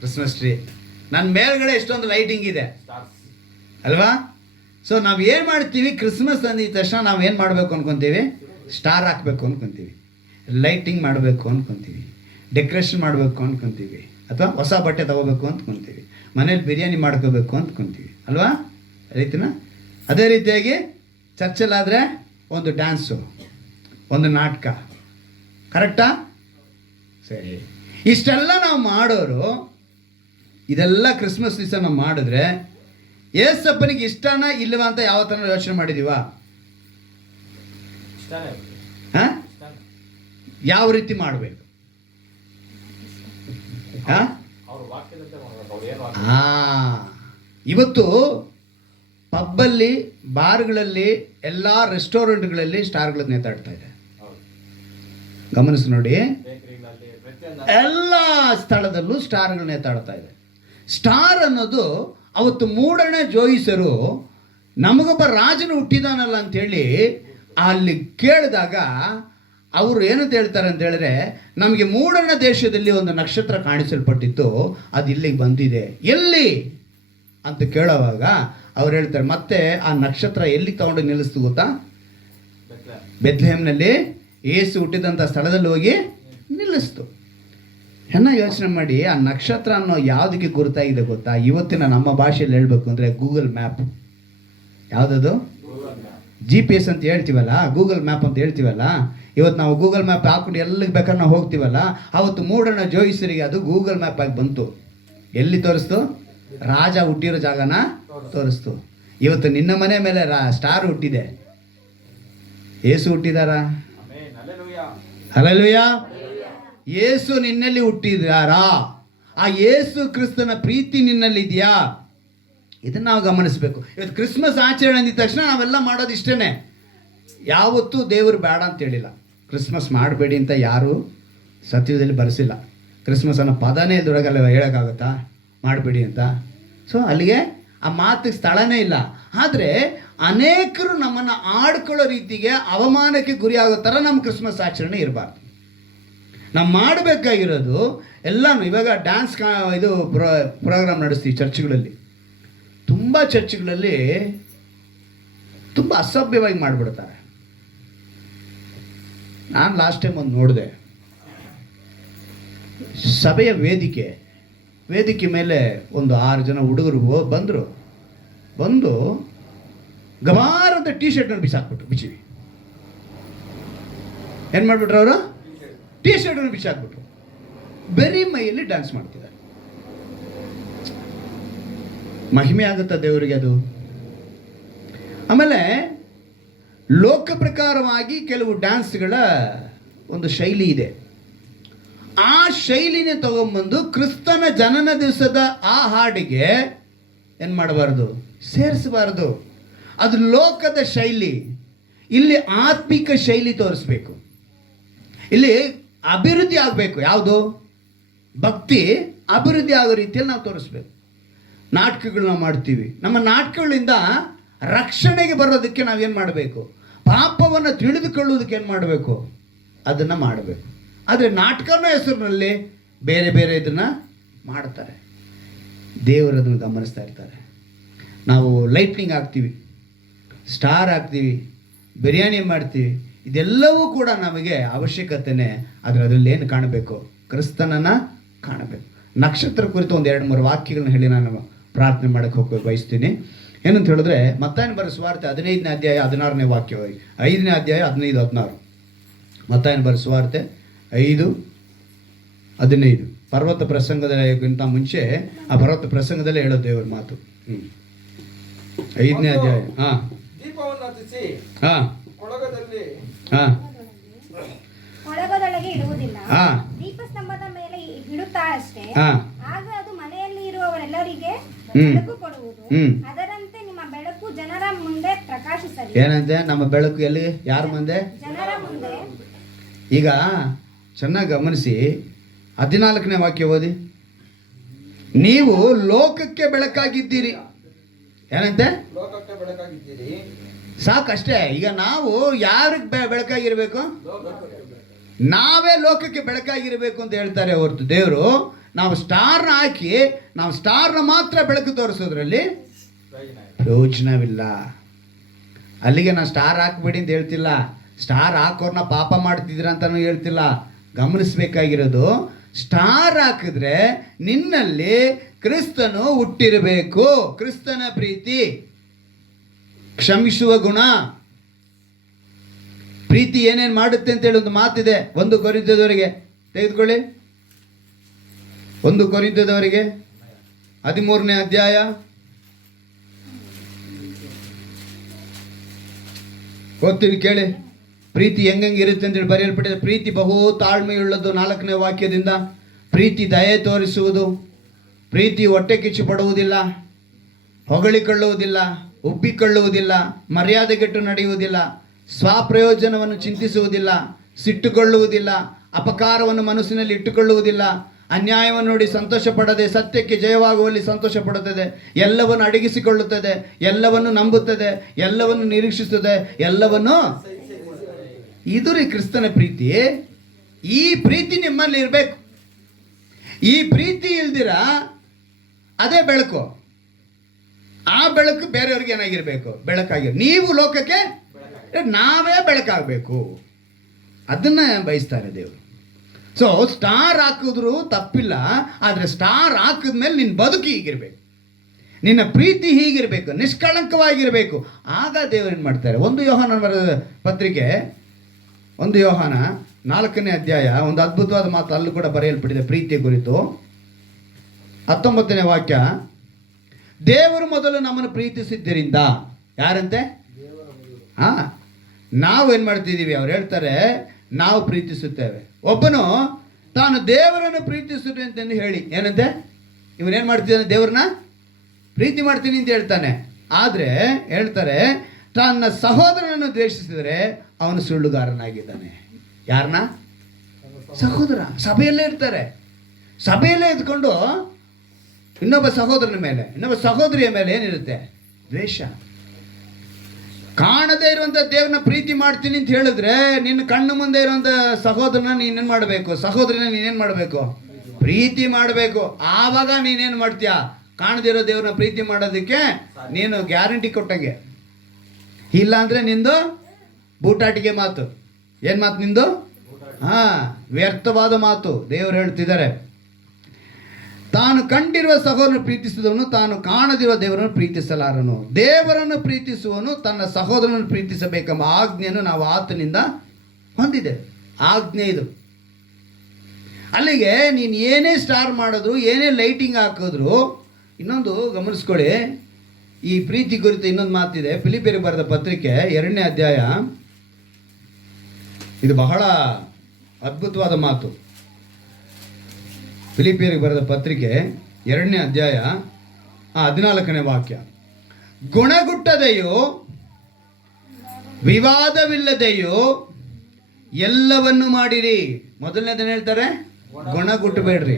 Christmas tree. ನನ್ನ ಮೇಲ್ಗಡೆ ಎಷ್ಟೊಂದು ಲೈಟಿಂಗ್ ಇದೆ ಅಲ್ವಾ? ಸೊ ನಾವು ಏನು ಮಾಡ್ತೀವಿ? ಕ್ರಿಸ್ಮಸ್ ಅಂದಿದ ತಕ್ಷಣ ನಾವು ಏನು ಮಾಡಬೇಕು ಅನ್ಕೊತೀವಿ? ಸ್ಟಾರ್ ಹಾಕಬೇಕು ಅನ್ಕೊತೀವಿ, ಲೈಟಿಂಗ್ ಮಾಡಬೇಕು ಅನ್ಕೊತೀವಿ, ಡೆಕೋರೇಷನ್ ಮಾಡಬೇಕು ಅಂದ್ಕೊತೀವಿ, ಅಥವಾ ಹೊಸ ಬಟ್ಟೆ ತೊಗೋಬೇಕು ಅಂದ್ಕೊತೀವಿ, ಮನೇಲಿ ಬಿರಿಯಾನಿ ಮಾಡ್ಕೋಬೇಕು ಅಂದ್ಕೊತೀವಿ ಅಲ್ವಾ? ರೈತನ ಅದೇ ರೀತಿಯಾಗಿ ಚರ್ಚಲ್ಲಾದರೆ ಒಂದು ಡ್ಯಾನ್ಸು, ಒಂದು ನಾಟಕ. ಕರೆಕ್ಟಾ? ಸರಿ. ಇಷ್ಟೆಲ್ಲ ನಾವು ಮಾಡೋರು ಇದೆಲ್ಲ ಕ್ರಿಸ್ಮಸ್ ದಿವಸ ನಾವು ಮಾಡಿದ್ರೆ ಏಸಪ್ಪನಿಗೆ ಇಷ್ಟನ ಇಲ್ಲವಾ ಅಂತ ಯಾವತ್ತನ ಯೋಚನೆ ಮಾಡಿದೀವಾ? ಯಾವ ರೀತಿ ಮಾಡಬೇಕು? ಇವತ್ತು ಪಬ್ಬಲ್ಲಿ, ಬಾರ್ಗಳಲ್ಲಿ, ಎಲ್ಲ ರೆಸ್ಟೋರೆಂಟ್ಗಳಲ್ಲಿ ಸ್ಟಾರ್ಗಳು ನೇತಾಡ್ತಾ ಇದೆ. ಗಮನಿಸಿ ನೋಡಿ, ಎಲ್ಲ ಸ್ಥಳದಲ್ಲೂ ಸ್ಟಾರ್ಗಳು ನೇತಾಡ್ತಾ ಇದೆ. ಸ್ಟಾರ್ ಅನ್ನೋದು ಅವತ್ತು ಮೂಡಣೆ ಜೋಯಿಸರು ನಮಗೊಬ್ಬ ರಾಜನು ಹುಟ್ಟಿದಾನಲ್ಲ ಅಂಥೇಳಿ ಅಲ್ಲಿ ಕೇಳಿದಾಗ ಅವರು ಏನಂತ ಹೇಳ್ತಾರೆ ಅಂತ ಹೇಳಿದ್ರೆ, ನಮಗೆ ಮೂಡಣ ದೇಶದಲ್ಲಿ ಒಂದು ನಕ್ಷತ್ರ ಕಾಣಿಸಲ್ಪಟ್ಟಿತ್ತು, ಅದು ಇಲ್ಲಿಗೆ ಬಂದಿದೆ. ಎಲ್ಲಿ ಅಂತ ಕೇಳೋವಾಗ ಅವ್ರು ಹೇಳ್ತಾರೆ, ಮತ್ತೆ ಆ ನಕ್ಷತ್ರ ಎಲ್ಲಿ ತಗೊಂಡು ನಿಲ್ಲಿಸ್ತು ಗೊತ್ತಾ? ಬೆತ್ಲೆಹೇಮ್ನಲ್ಲಿ ಯೇಸು ಹುಟ್ಟಿದಂಥ ಸ್ಥಳದಲ್ಲಿ ಹೋಗಿ ನಿಲ್ಲಿಸ್ತು. ಚೆನ್ನಾಗಿ ಯೋಚನೆ ಮಾಡಿ, ಆ ನಕ್ಷತ್ರ ಅನ್ನೋ ಯಾವುದಕ್ಕೆ ಗುರುತಾಗಿದೆ ಗೊತ್ತಾ? ಇವತ್ತಿನ ನಮ್ಮ ಭಾಷೆಯಲ್ಲಿ ಹೇಳಬೇಕು ಅಂದರೆ ಗೂಗಲ್ ಮ್ಯಾಪ್. ಯಾವುದದು? GPS ಅಂತ ಹೇಳ್ತೀವಲ್ಲ, ಗೂಗಲ್ ಮ್ಯಾಪ್ ಅಂತ ಹೇಳ್ತೀವಲ್ಲ. ಇವತ್ತು ನಾವು ಗೂಗಲ್ ಮ್ಯಾಪ್ ಹಾಕೊಂಡು ಎಲ್ಲಿಗೆ ಬೇಕಾದ್ರೆ ನಾವು ಹೋಗ್ತೀವಲ್ಲ, ಅವತ್ತು ಮೂಡಣ ಜೋಯಿಸರಿಗೆ ಅದು ಗೂಗಲ್ ಮ್ಯಾಪ್ ಆಗಿ ಬಂತು. ಎಲ್ಲಿ ತೋರಿಸ್ತು? ರಾಜ ಹುಟ್ಟಿರೋ ಜಾಗನ ತೋರಿಸ್ತು. ಇವತ್ತು ನಿನ್ನ ಮನೆ ಮೇಲೆ ಸ್ಟಾರ್ ಹುಟ್ಟಿದೆ. ಯೇಸು ಹುಟ್ಟಿದಾರಾ? ಹಲ್ಲೆಲೂಯಾ. ಯೇಸು ನಿನ್ನಲ್ಲಿ ಹುಟ್ಟಿದಾರಾ? ಆ ಯೇಸು ಕ್ರಿಸ್ತನ ಪ್ರೀತಿ ನಿನ್ನಲ್ಲಿ ಇದೆಯಾ? ಇದನ್ನು ನಾವು ಗಮನಿಸಬೇಕು. ಇವತ್ತು ಕ್ರಿಸ್ಮಸ್ ಆಚರಣೆ ಅಂದಿದ ತಕ್ಷಣ ನಾವೆಲ್ಲ ಮಾಡೋದು ಇಷ್ಟೇ. ಯಾವತ್ತೂ ದೇವರು ಬೇಡ ಅಂತ ಹೇಳಿಲ್ಲ. ಕ್ರಿಸ್ಮಸ್ ಮಾಡಬೇಡಿ ಅಂತ ಯಾರೂ ಸತ್ಯದಲ್ಲಿ ಬರೆಸಿಲ್ಲ. ಕ್ರಿಸ್ಮಸ್ ಅನ್ನೋ ಪದನೇ ಇಲ್ದೊಳಗಲ್ಲ ಹೇಳೋಕ್ಕಾಗುತ್ತಾ ಮಾಡಬೇಡಿ ಅಂತ? ಸೊ ಅಲ್ಲಿಗೆ ಆ ಮಾತಿಗೆ ಸ್ಥಳನೇ ಇಲ್ಲ. ಆದರೆ ಅನೇಕರು ನಮ್ಮನ್ನು ಆಡ್ಕೊಳ್ಳೋ ರೀತಿಗೆ ಅವಮಾನಕ್ಕೆ ಗುರಿ ಆಗೋ ಥರ ನಮ್ಮ ಕ್ರಿಸ್ಮಸ್ ಆಚರಣೆ ಇರಬಾರ್ದು. ನಾವು ಮಾಡಬೇಕಾಗಿರೋದು ಎಲ್ಲನೂ. ಇವಾಗ ಡ್ಯಾನ್ಸ್ ಇದು ಪ್ರೋಗ್ರಾಮ್ ನಡೆಸ್ತೀವಿ ಚರ್ಚ್ಗಳಲ್ಲಿ. ತುಂಬ ಚರ್ಚ್ಗಳಲ್ಲಿ ತುಂಬ ಅಸಭ್ಯವಾಗಿ ಮಾಡಿಬಿಡ್ತಾರೆ. ನಾನು ಲಾಸ್ಟ್ ಟೈಮ್ ಒಂದು ನೋಡಿದೆ. ಸಭೆಯ ವೇದಿಕೆ ಮೇಲೆ ಒಂದು 6 ಜನ ಹುಡುಗರು ಬಂದು ಗಮಾರಂತ T-ಶರ್ಟನ್ನು ಬಿಚ್ಚಿವಿ. ಏನು ಮಾಡಿಬಿಟ್ರು ಅವರು? T-ಶರ್ಟನ್ನು ಬಿಚ್ಚಾಕ್ಬಿಟ್ರು. ಬರೀ ಮೈಯಲ್ಲಿ ಡ್ಯಾನ್ಸ್ ಮಾಡ್ತಿದ್ದಾರೆ. ಮಹಿಮೆ ಆಗುತ್ತಾ ದೇವರಿಗೆ ಅದು? ಆಮೇಲೆ ಲೋಕ ಪ್ರಕಾರವಾಗಿ ಕೆಲವು ಡ್ಯಾನ್ಸ್ಗಳ ಒಂದು ಶೈಲಿ ಇದೆ. ಆ ಶೈಲಿನೇ ತಗೊಂಬಂದು ಕ್ರಿಸ್ತನ ಜನನ ದಿವಸದ ಆ ಹಾಡಿಗೆ ಏನು ಮಾಡಬಾರ್ದು? ಸೇರಿಸಬಾರ್ದು. ಅದು ಲೋಕದ ಶೈಲಿ. ಇಲ್ಲಿ ಆತ್ಮಿಕ ಶೈಲಿ ತೋರಿಸ್ಬೇಕು. ಇಲ್ಲಿ ಅಭಿವೃದ್ಧಿ ಆಗಬೇಕು. ಯಾವುದು? ಭಕ್ತಿ ಅಭಿವೃದ್ಧಿ ಆಗೋ ರೀತಿಯಲ್ಲಿ ನಾವು ತೋರಿಸ್ಬೇಕು. ನಾಟಕಗಳನ್ನ ಮಾಡ್ತೀವಿ. ನಮ್ಮ ನಾಟಕಗಳಿಂದ ರಕ್ಷಣೆಗೆ ಬರೋದಕ್ಕೆ ನಾವೇನು ಮಾಡಬೇಕು? ಪಾಪವನ್ನು ತಿಳಿದುಕೊಳ್ಳುವುದಕ್ಕೆ ಏನು ಮಾಡಬೇಕು? ಅದನ್ನು ಮಾಡಬೇಕು. ಆದರೆ ನಾಟಕನ ಹೆಸರಿನಲ್ಲಿ ಬೇರೆ ಬೇರೆ ಇದನ್ನು ಮಾಡ್ತಾರೆ. ದೇವರು ಅದನ್ನು ಗಮನಿಸ್ತಾ ಇರ್ತಾರೆ. ನಾವು ಲೈಟ್ನಿಂಗ್ ಹಾಕ್ತೀವಿ, ಸ್ಟಾರ್ ಹಾಕ್ತೀವಿ, ಬಿರಿಯಾನಿ ಮಾಡ್ತೀವಿ. ಇದೆಲ್ಲವೂ ಕೂಡ ನಮಗೆ ಅವಶ್ಯಕತೆನೇ. ಆದರೆ ಅದರಲ್ಲಿ ಏನು ಕಾಣಬೇಕು? ಕ್ರಿಸ್ತನನ್ನು ಕಾಣಬೇಕು. ನಕ್ಷತ್ರ ಕುರಿತು ಒಂದು 2-3 ವಾಕ್ಯಗಳನ್ನ ಹೇಳಿ ನಾನು ಪ್ರಾರ್ಥನೆ ಮಾಡೋಕ್ಕೆ ಹೋಗಿ ಬಯಸ್ತೀನಿ. ಏನಂತ ಹೇಳಿದ್ರೆ, ಮತ್ತಾಯನ ಬರೆದ ಸುವಾರ್ತೆ 15ನೇ ಅಧ್ಯಾಯ 16ನೇ ವಾಕ್ಯ, 5ನೇ ಅಧ್ಯಾಯ 15-16. ಮತ್ತಾಯನ ಬರೆದ ಸುವಾರ್ತೆ 5:15. ಪರ್ವತ ಪ್ರಸಂಗದಕ್ಕಿಂತ ಮುಂಚೆ ಆ ಪರ್ವತ ಪ್ರಸಂಗದಲ್ಲೇ ಹೇಳೋ ದೇವರ ಮಾತು. 5ನೇ ಅಧ್ಯಾಯ. ದೀಪವನ್ನು ಹತ್ತಿಸಿ ಕೊಳಗದಲ್ಲಿ ಕೊಳಗದೊಳಗೆ ಇಡುವುದಿಲ್ಲ, ಹಾಂ ದೀಪಸ್ತಂಭದ ಮೇಲೆ ಇಡುತ್ತಾಳಷ್ಟೇ. ಹಾಂ ಆಗ ಅದು ಮನೆಯಲ್ಲಿ ಇರುವವರೆಲ್ಲರಿಗೆ ಹ್ಮ್. ಬೆಳಕು ಕೊಡುವುದು. ಹ್ಮ್. ಅದರಂತೆ ನಿಮ್ಮ ಬೆಳಕು ಜನರ ಮುಂದೆ ಪ್ರಕಾಶಿಸಲಿ. ಏನಂತೆ? ನಮ್ಮ ಬೆಳಕು ಎಲ್ಲಿ? ಯಾರ ಮುಂದೆ? ಜನರ ಮುಂದೆ. ಈಗ ಚೆನ್ನಾಗಿ ಗಮನಿಸಿ, 14ನೇ ವಾಕ್ಯ ಓದಿ. ನೀವು ಲೋಕಕ್ಕೆ ಬೆಳಕಾಗಿದ್ದೀರಿ. ಏನಂತೆ? ಲೋಕಕ್ಕೆ ಬೆಳಕಾಗಿದ್ದೀರಿ. ಸಾಕಷ್ಟೇ. ಈಗ ನಾವು ಯಾರಿಗೆ ಬೆಳಕಾಗಿರ್ಬೇಕು? ನಾವೇ ಲೋಕಕ್ಕೆ ಬೆಳಕಾಗಿರ್ಬೇಕು ಅಂತ ಹೇಳ್ತಾರೆ ಹೊರತು ದೇವರು ನಾವು ಸ್ಟಾರ್ನ ಹಾಕಿ ನಾವು ಸ್ಟಾರ್ನ ಮಾತ್ರ ಬೆಳಕು ತೋರಿಸೋದ್ರಲ್ಲಿ ಪ್ರಯೋಜನವಿಲ್ಲ. ಅಲ್ಲಿಗೆ ನಾನು ಸ್ಟಾರ್ ಹಾಕ್ಬೇಡಿ ಅಂತ ಹೇಳ್ತಿಲ್ಲ. ಸ್ಟಾರ್ ಹಾಕೋರ್ನ ಪಾಪ ಮಾಡ್ತಿದ್ರ ಅಂತಲೂ ಹೇಳ್ತಿಲ್ಲ. ಗಮನಿಸ್ಬೇಕಾಗಿರೋದು, ಸ್ಟಾರ್ ಹಾಕಿದ್ರೆ ನಿನ್ನಲ್ಲಿ ಕ್ರಿಸ್ತನು ಹುಟ್ಟಿರಬೇಕು. ಕ್ರಿಸ್ತನ ಪ್ರೀತಿ, ಕ್ಷಮಿಸುವ ಗುಣ, ಪ್ರೀತಿ ಏನೇನು ಮಾಡುತ್ತೆ ಅಂತೇಳಿ ಒಂದು ಮಾತಿದೆ. 1 ಕೊರಿಂಥದವರಿಗೆ ತೆಗೆದುಕೊಳ್ಳಿ. 1 ಕೊರಿಂಥದವರಿಗೆ 13ನೇ ಅಧ್ಯಾಯ ಓದ್ತೀನಿ ಕೇಳಿ. ಪ್ರೀತಿ ಹೆಂಗಿರುತ್ತೆ ಅಂತೇಳಿ ಬರೆಯಲ್ಪಟ್ಟಿದೆ. ಪ್ರೀತಿ ಬಹು ತಾಳ್ಮೆಯುಳ್ಳದು. 4ನೇ ವಾಕ್ಯದಿಂದ, ಪ್ರೀತಿ ದಯೆ ತೋರಿಸುವುದು, ಪ್ರೀತಿ ಹೊಟ್ಟೆ ಕಿಚ್ಚು ಪಡುವುದಿಲ್ಲ, ಹೊಗಳಿಕೊಳ್ಳುವುದಿಲ್ಲ, ಉಬ್ಬಿಕೊಳ್ಳುವುದಿಲ್ಲ, ಮರ್ಯಾದೆಗೆಟ್ಟು ನಡೆಯುವುದಿಲ್ಲ, ಸ್ವಪ್ರಯೋಜನವನ್ನು ಚಿಂತಿಸುವುದಿಲ್ಲ, ಸಿಟ್ಟುಗೊಳ್ಳುವುದಿಲ್ಲ, ಅಪಕಾರವನ್ನು ಮನಸ್ಸಿನಲ್ಲಿ ಇಟ್ಟುಕೊಳ್ಳುವುದಿಲ್ಲ, ಅನ್ಯಾಯವನ್ನು ನೋಡಿ ಸಂತೋಷ ಪಡದೆ ಸತ್ಯಕ್ಕೆ ಜಯವಾಗುವಲ್ಲಿ ಸಂತೋಷ ಪಡುತ್ತದೆ, ಎಲ್ಲವನ್ನು ಅಡಗಿಸಿಕೊಳ್ಳುತ್ತದೆ, ಎಲ್ಲವನ್ನು ನಂಬುತ್ತದೆ, ಎಲ್ಲವನ್ನು ನಿರೀಕ್ಷಿಸುತ್ತದೆ, ಎಲ್ಲವನ್ನು. ಇದು ರೀ ಕ್ರಿಸ್ತನ ಪ್ರೀತಿ. ಈ ಪ್ರೀತಿ ನಿಮ್ಮಲ್ಲಿ ಇರಬೇಕು. ಈ ಪ್ರೀತಿ ಇಲ್ದಿರ ಅದೇ ಬೆಳಕು. ಆ ಬೆಳಕು ಬೇರೆಯವ್ರಿಗೆ ಏನಾಗಿರ್ಬೇಕು? ಬೆಳಕಾಗಿ. ನೀವು ಲೋಕಕ್ಕೆ ನಾವೇ ಬೆಳಕಾಗಬೇಕು. ಅದನ್ನ ಬಯಸ್ತಾರೆ ದೇವರು. ಸೊ ಸ್ಟಾರ್ ಹಾಕಿದ್ರು ತಪ್ಪಿಲ್ಲ, ಆದರೆ ಸ್ಟಾರ್ ಹಾಕಿದ್ಮೇಲೆ ನಿನ್ನ ಬದುಕು ಹೀಗಿರ್ಬೇಕು, ನಿನ್ನ ಪ್ರೀತಿ ಹೀಗಿರಬೇಕು, ನಿಷ್ಕಳಂಕವಾಗಿರಬೇಕು. ಆಗ ದೇವರು ಏನು ಮಾಡ್ತಾರೆ? 1 ಯೋಹಾನ ಬರೆದ ಪತ್ರಿಕೆ 1 ಯೋಹಾನ 4ನೇ ಅಧ್ಯಾಯ ಒಂದು ಅದ್ಭುತವಾದ ಮಾತು ಅಲ್ಲೂ ಕೂಡ ಬರೆಯಲ್ಪಟ್ಟಿದೆ ಪ್ರೀತಿಯ ಕುರಿತು. 19ನೇ ವಾಕ್ಯ, ದೇವರು ಮೊದಲು ನಮ್ಮನ್ನು ಪ್ರೀತಿಸಿದ್ದರಿಂದ. ಯಾರಂತೆ? ನಾವು ಏನು ಮಾಡ್ತಿದ್ದೀವಿ? ಅವ್ರು ಹೇಳ್ತಾರೆ ನಾವು ಪ್ರೀತಿಸುತ್ತೇವೆ. ಒಬ್ಬನು ತಾನು ದೇವರನ್ನು ಪ್ರೀತಿಸುತ್ತೆ ಅಂತಂದು ಹೇಳಿ ಏನಂತೆ? ಇವನೇನು ಮಾಡ್ತಿದ್ದಾನೆ? ದೇವರನ್ನ ಪ್ರೀತಿ ಮಾಡ್ತೀನಿ ಅಂತ ಹೇಳ್ತಾನೆ. ಆದರೆ ಹೇಳ್ತಾರೆ ತನ್ನ ಸಹೋದರನನ್ನು ದ್ವೇಷಿಸಿದರೆ ಅವನು ಸುಳ್ಳುಗಾರನಾಗಿದ್ದಾನೆ. ಯಾರನ್ನ? ಸಹೋದರ. ಸಭೆಯಲ್ಲೇ ಇರ್ತಾರೆ. ಸಭೆಯಲ್ಲೇ ಇದ್ಕೊಂಡು ಇನ್ನೊಬ್ಬ ಸಹೋದರನ ಮೇಲೆ, ಇನ್ನೊಬ್ಬ ಸಹೋದರಿಯ ಮೇಲೆ ಏನಿರುತ್ತೆ? ದ್ವೇಷ. ಕಾಣದೇ ಇರುವಂಥ ದೇವ್ರನ್ನ ಪ್ರೀತಿ ಮಾಡ್ತೀನಿ ಅಂತ ಹೇಳಿದ್ರೆ ನಿನ್ನ ಕಣ್ಣು ಮುಂದೆ ಇರುವಂಥ ಸಹೋದರನ ನೀನೇನು ಮಾಡಬೇಕು? ಸಹೋದರಿನ ನೀನೇನು ಮಾಡಬೇಕು? ಪ್ರೀತಿ ಮಾಡಬೇಕು. ಆವಾಗ ನೀನೇನು ಮಾಡ್ತೀಯ? ಕಾಣದಿರೋ ದೇವ್ರನ್ನ ಪ್ರೀತಿ ಮಾಡೋದಕ್ಕೆ ನೀನು ಗ್ಯಾರಂಟಿ ಕೊಟ್ಟಂಗೆ. ಇಲ್ಲ ಅಂದರೆ ನಿಂದು ಬೂಟಾಟಿಗೆ ಮಾತು. ಏನು ಮಾತು ನಿಂದು? ವ್ಯರ್ಥವಾದ ಮಾತು. ದೇವರು ಹೇಳ್ತಿದ್ದಾರೆ, ತಾನು ಕಂಡಿರುವ ಸಹೋದರನ್ನು ಪ್ರೀತಿಸಿದವನು ತಾನು ಕಾಣದಿರುವ ದೇವರನ್ನು ಪ್ರೀತಿಸಲಾರನು. ದೇವರನ್ನು ಪ್ರೀತಿಸುವನು ತನ್ನ ಸಹೋದರನನ್ನು ಪ್ರೀತಿಸಬೇಕೆಂಬ ಆಜ್ಞೆಯನ್ನು ನಾವು ಆತನಿಂದ ಹೊಂದಿದೆ. ಆಜ್ಞೆ ಇದು. ಅಲ್ಲಿಗೆ ನೀನು ಏನೇ ಸ್ಟಾರ್ ಮಾಡಿದ್ರು, ಏನೇ ಲೈಟಿಂಗ್ ಹಾಕಿದ್ರು, ಇನ್ನೊಂದು ಗಮನಿಸ್ಕೊಳ್ಳಿ, ಈ ಪ್ರೀತಿ ಕುರಿತು ಇನ್ನೊಂದು ಮಾತಿದೆ. ಫಿಲಿಪಿಯರಿಗೆ ಬರೆದ ಪತ್ರಿಕೆ 2ನೇ ಅಧ್ಯಾಯ, ಇದು ಬಹಳ ಅದ್ಭುತವಾದ ಮಾತು. ಫಿಲಿಪಿಯರಿಗೆ ಬರೆದ ಪತ್ರಿಕೆ 2ನೇ ಅಧ್ಯಾಯ 14ನೇ ವಾಕ್ಯ, ಗುಣಗುಟ್ಟದೆಯೋ ವಿವಾದವಿಲ್ಲದೆಯೂ ಎಲ್ಲವನ್ನು ಮಾಡಿರಿ. ಮೊದಲನೇದನ್ನ ಹೇಳ್ತಾರೆ, ಗುಣಗುಟ್ಟಬೇಡ್ರಿ.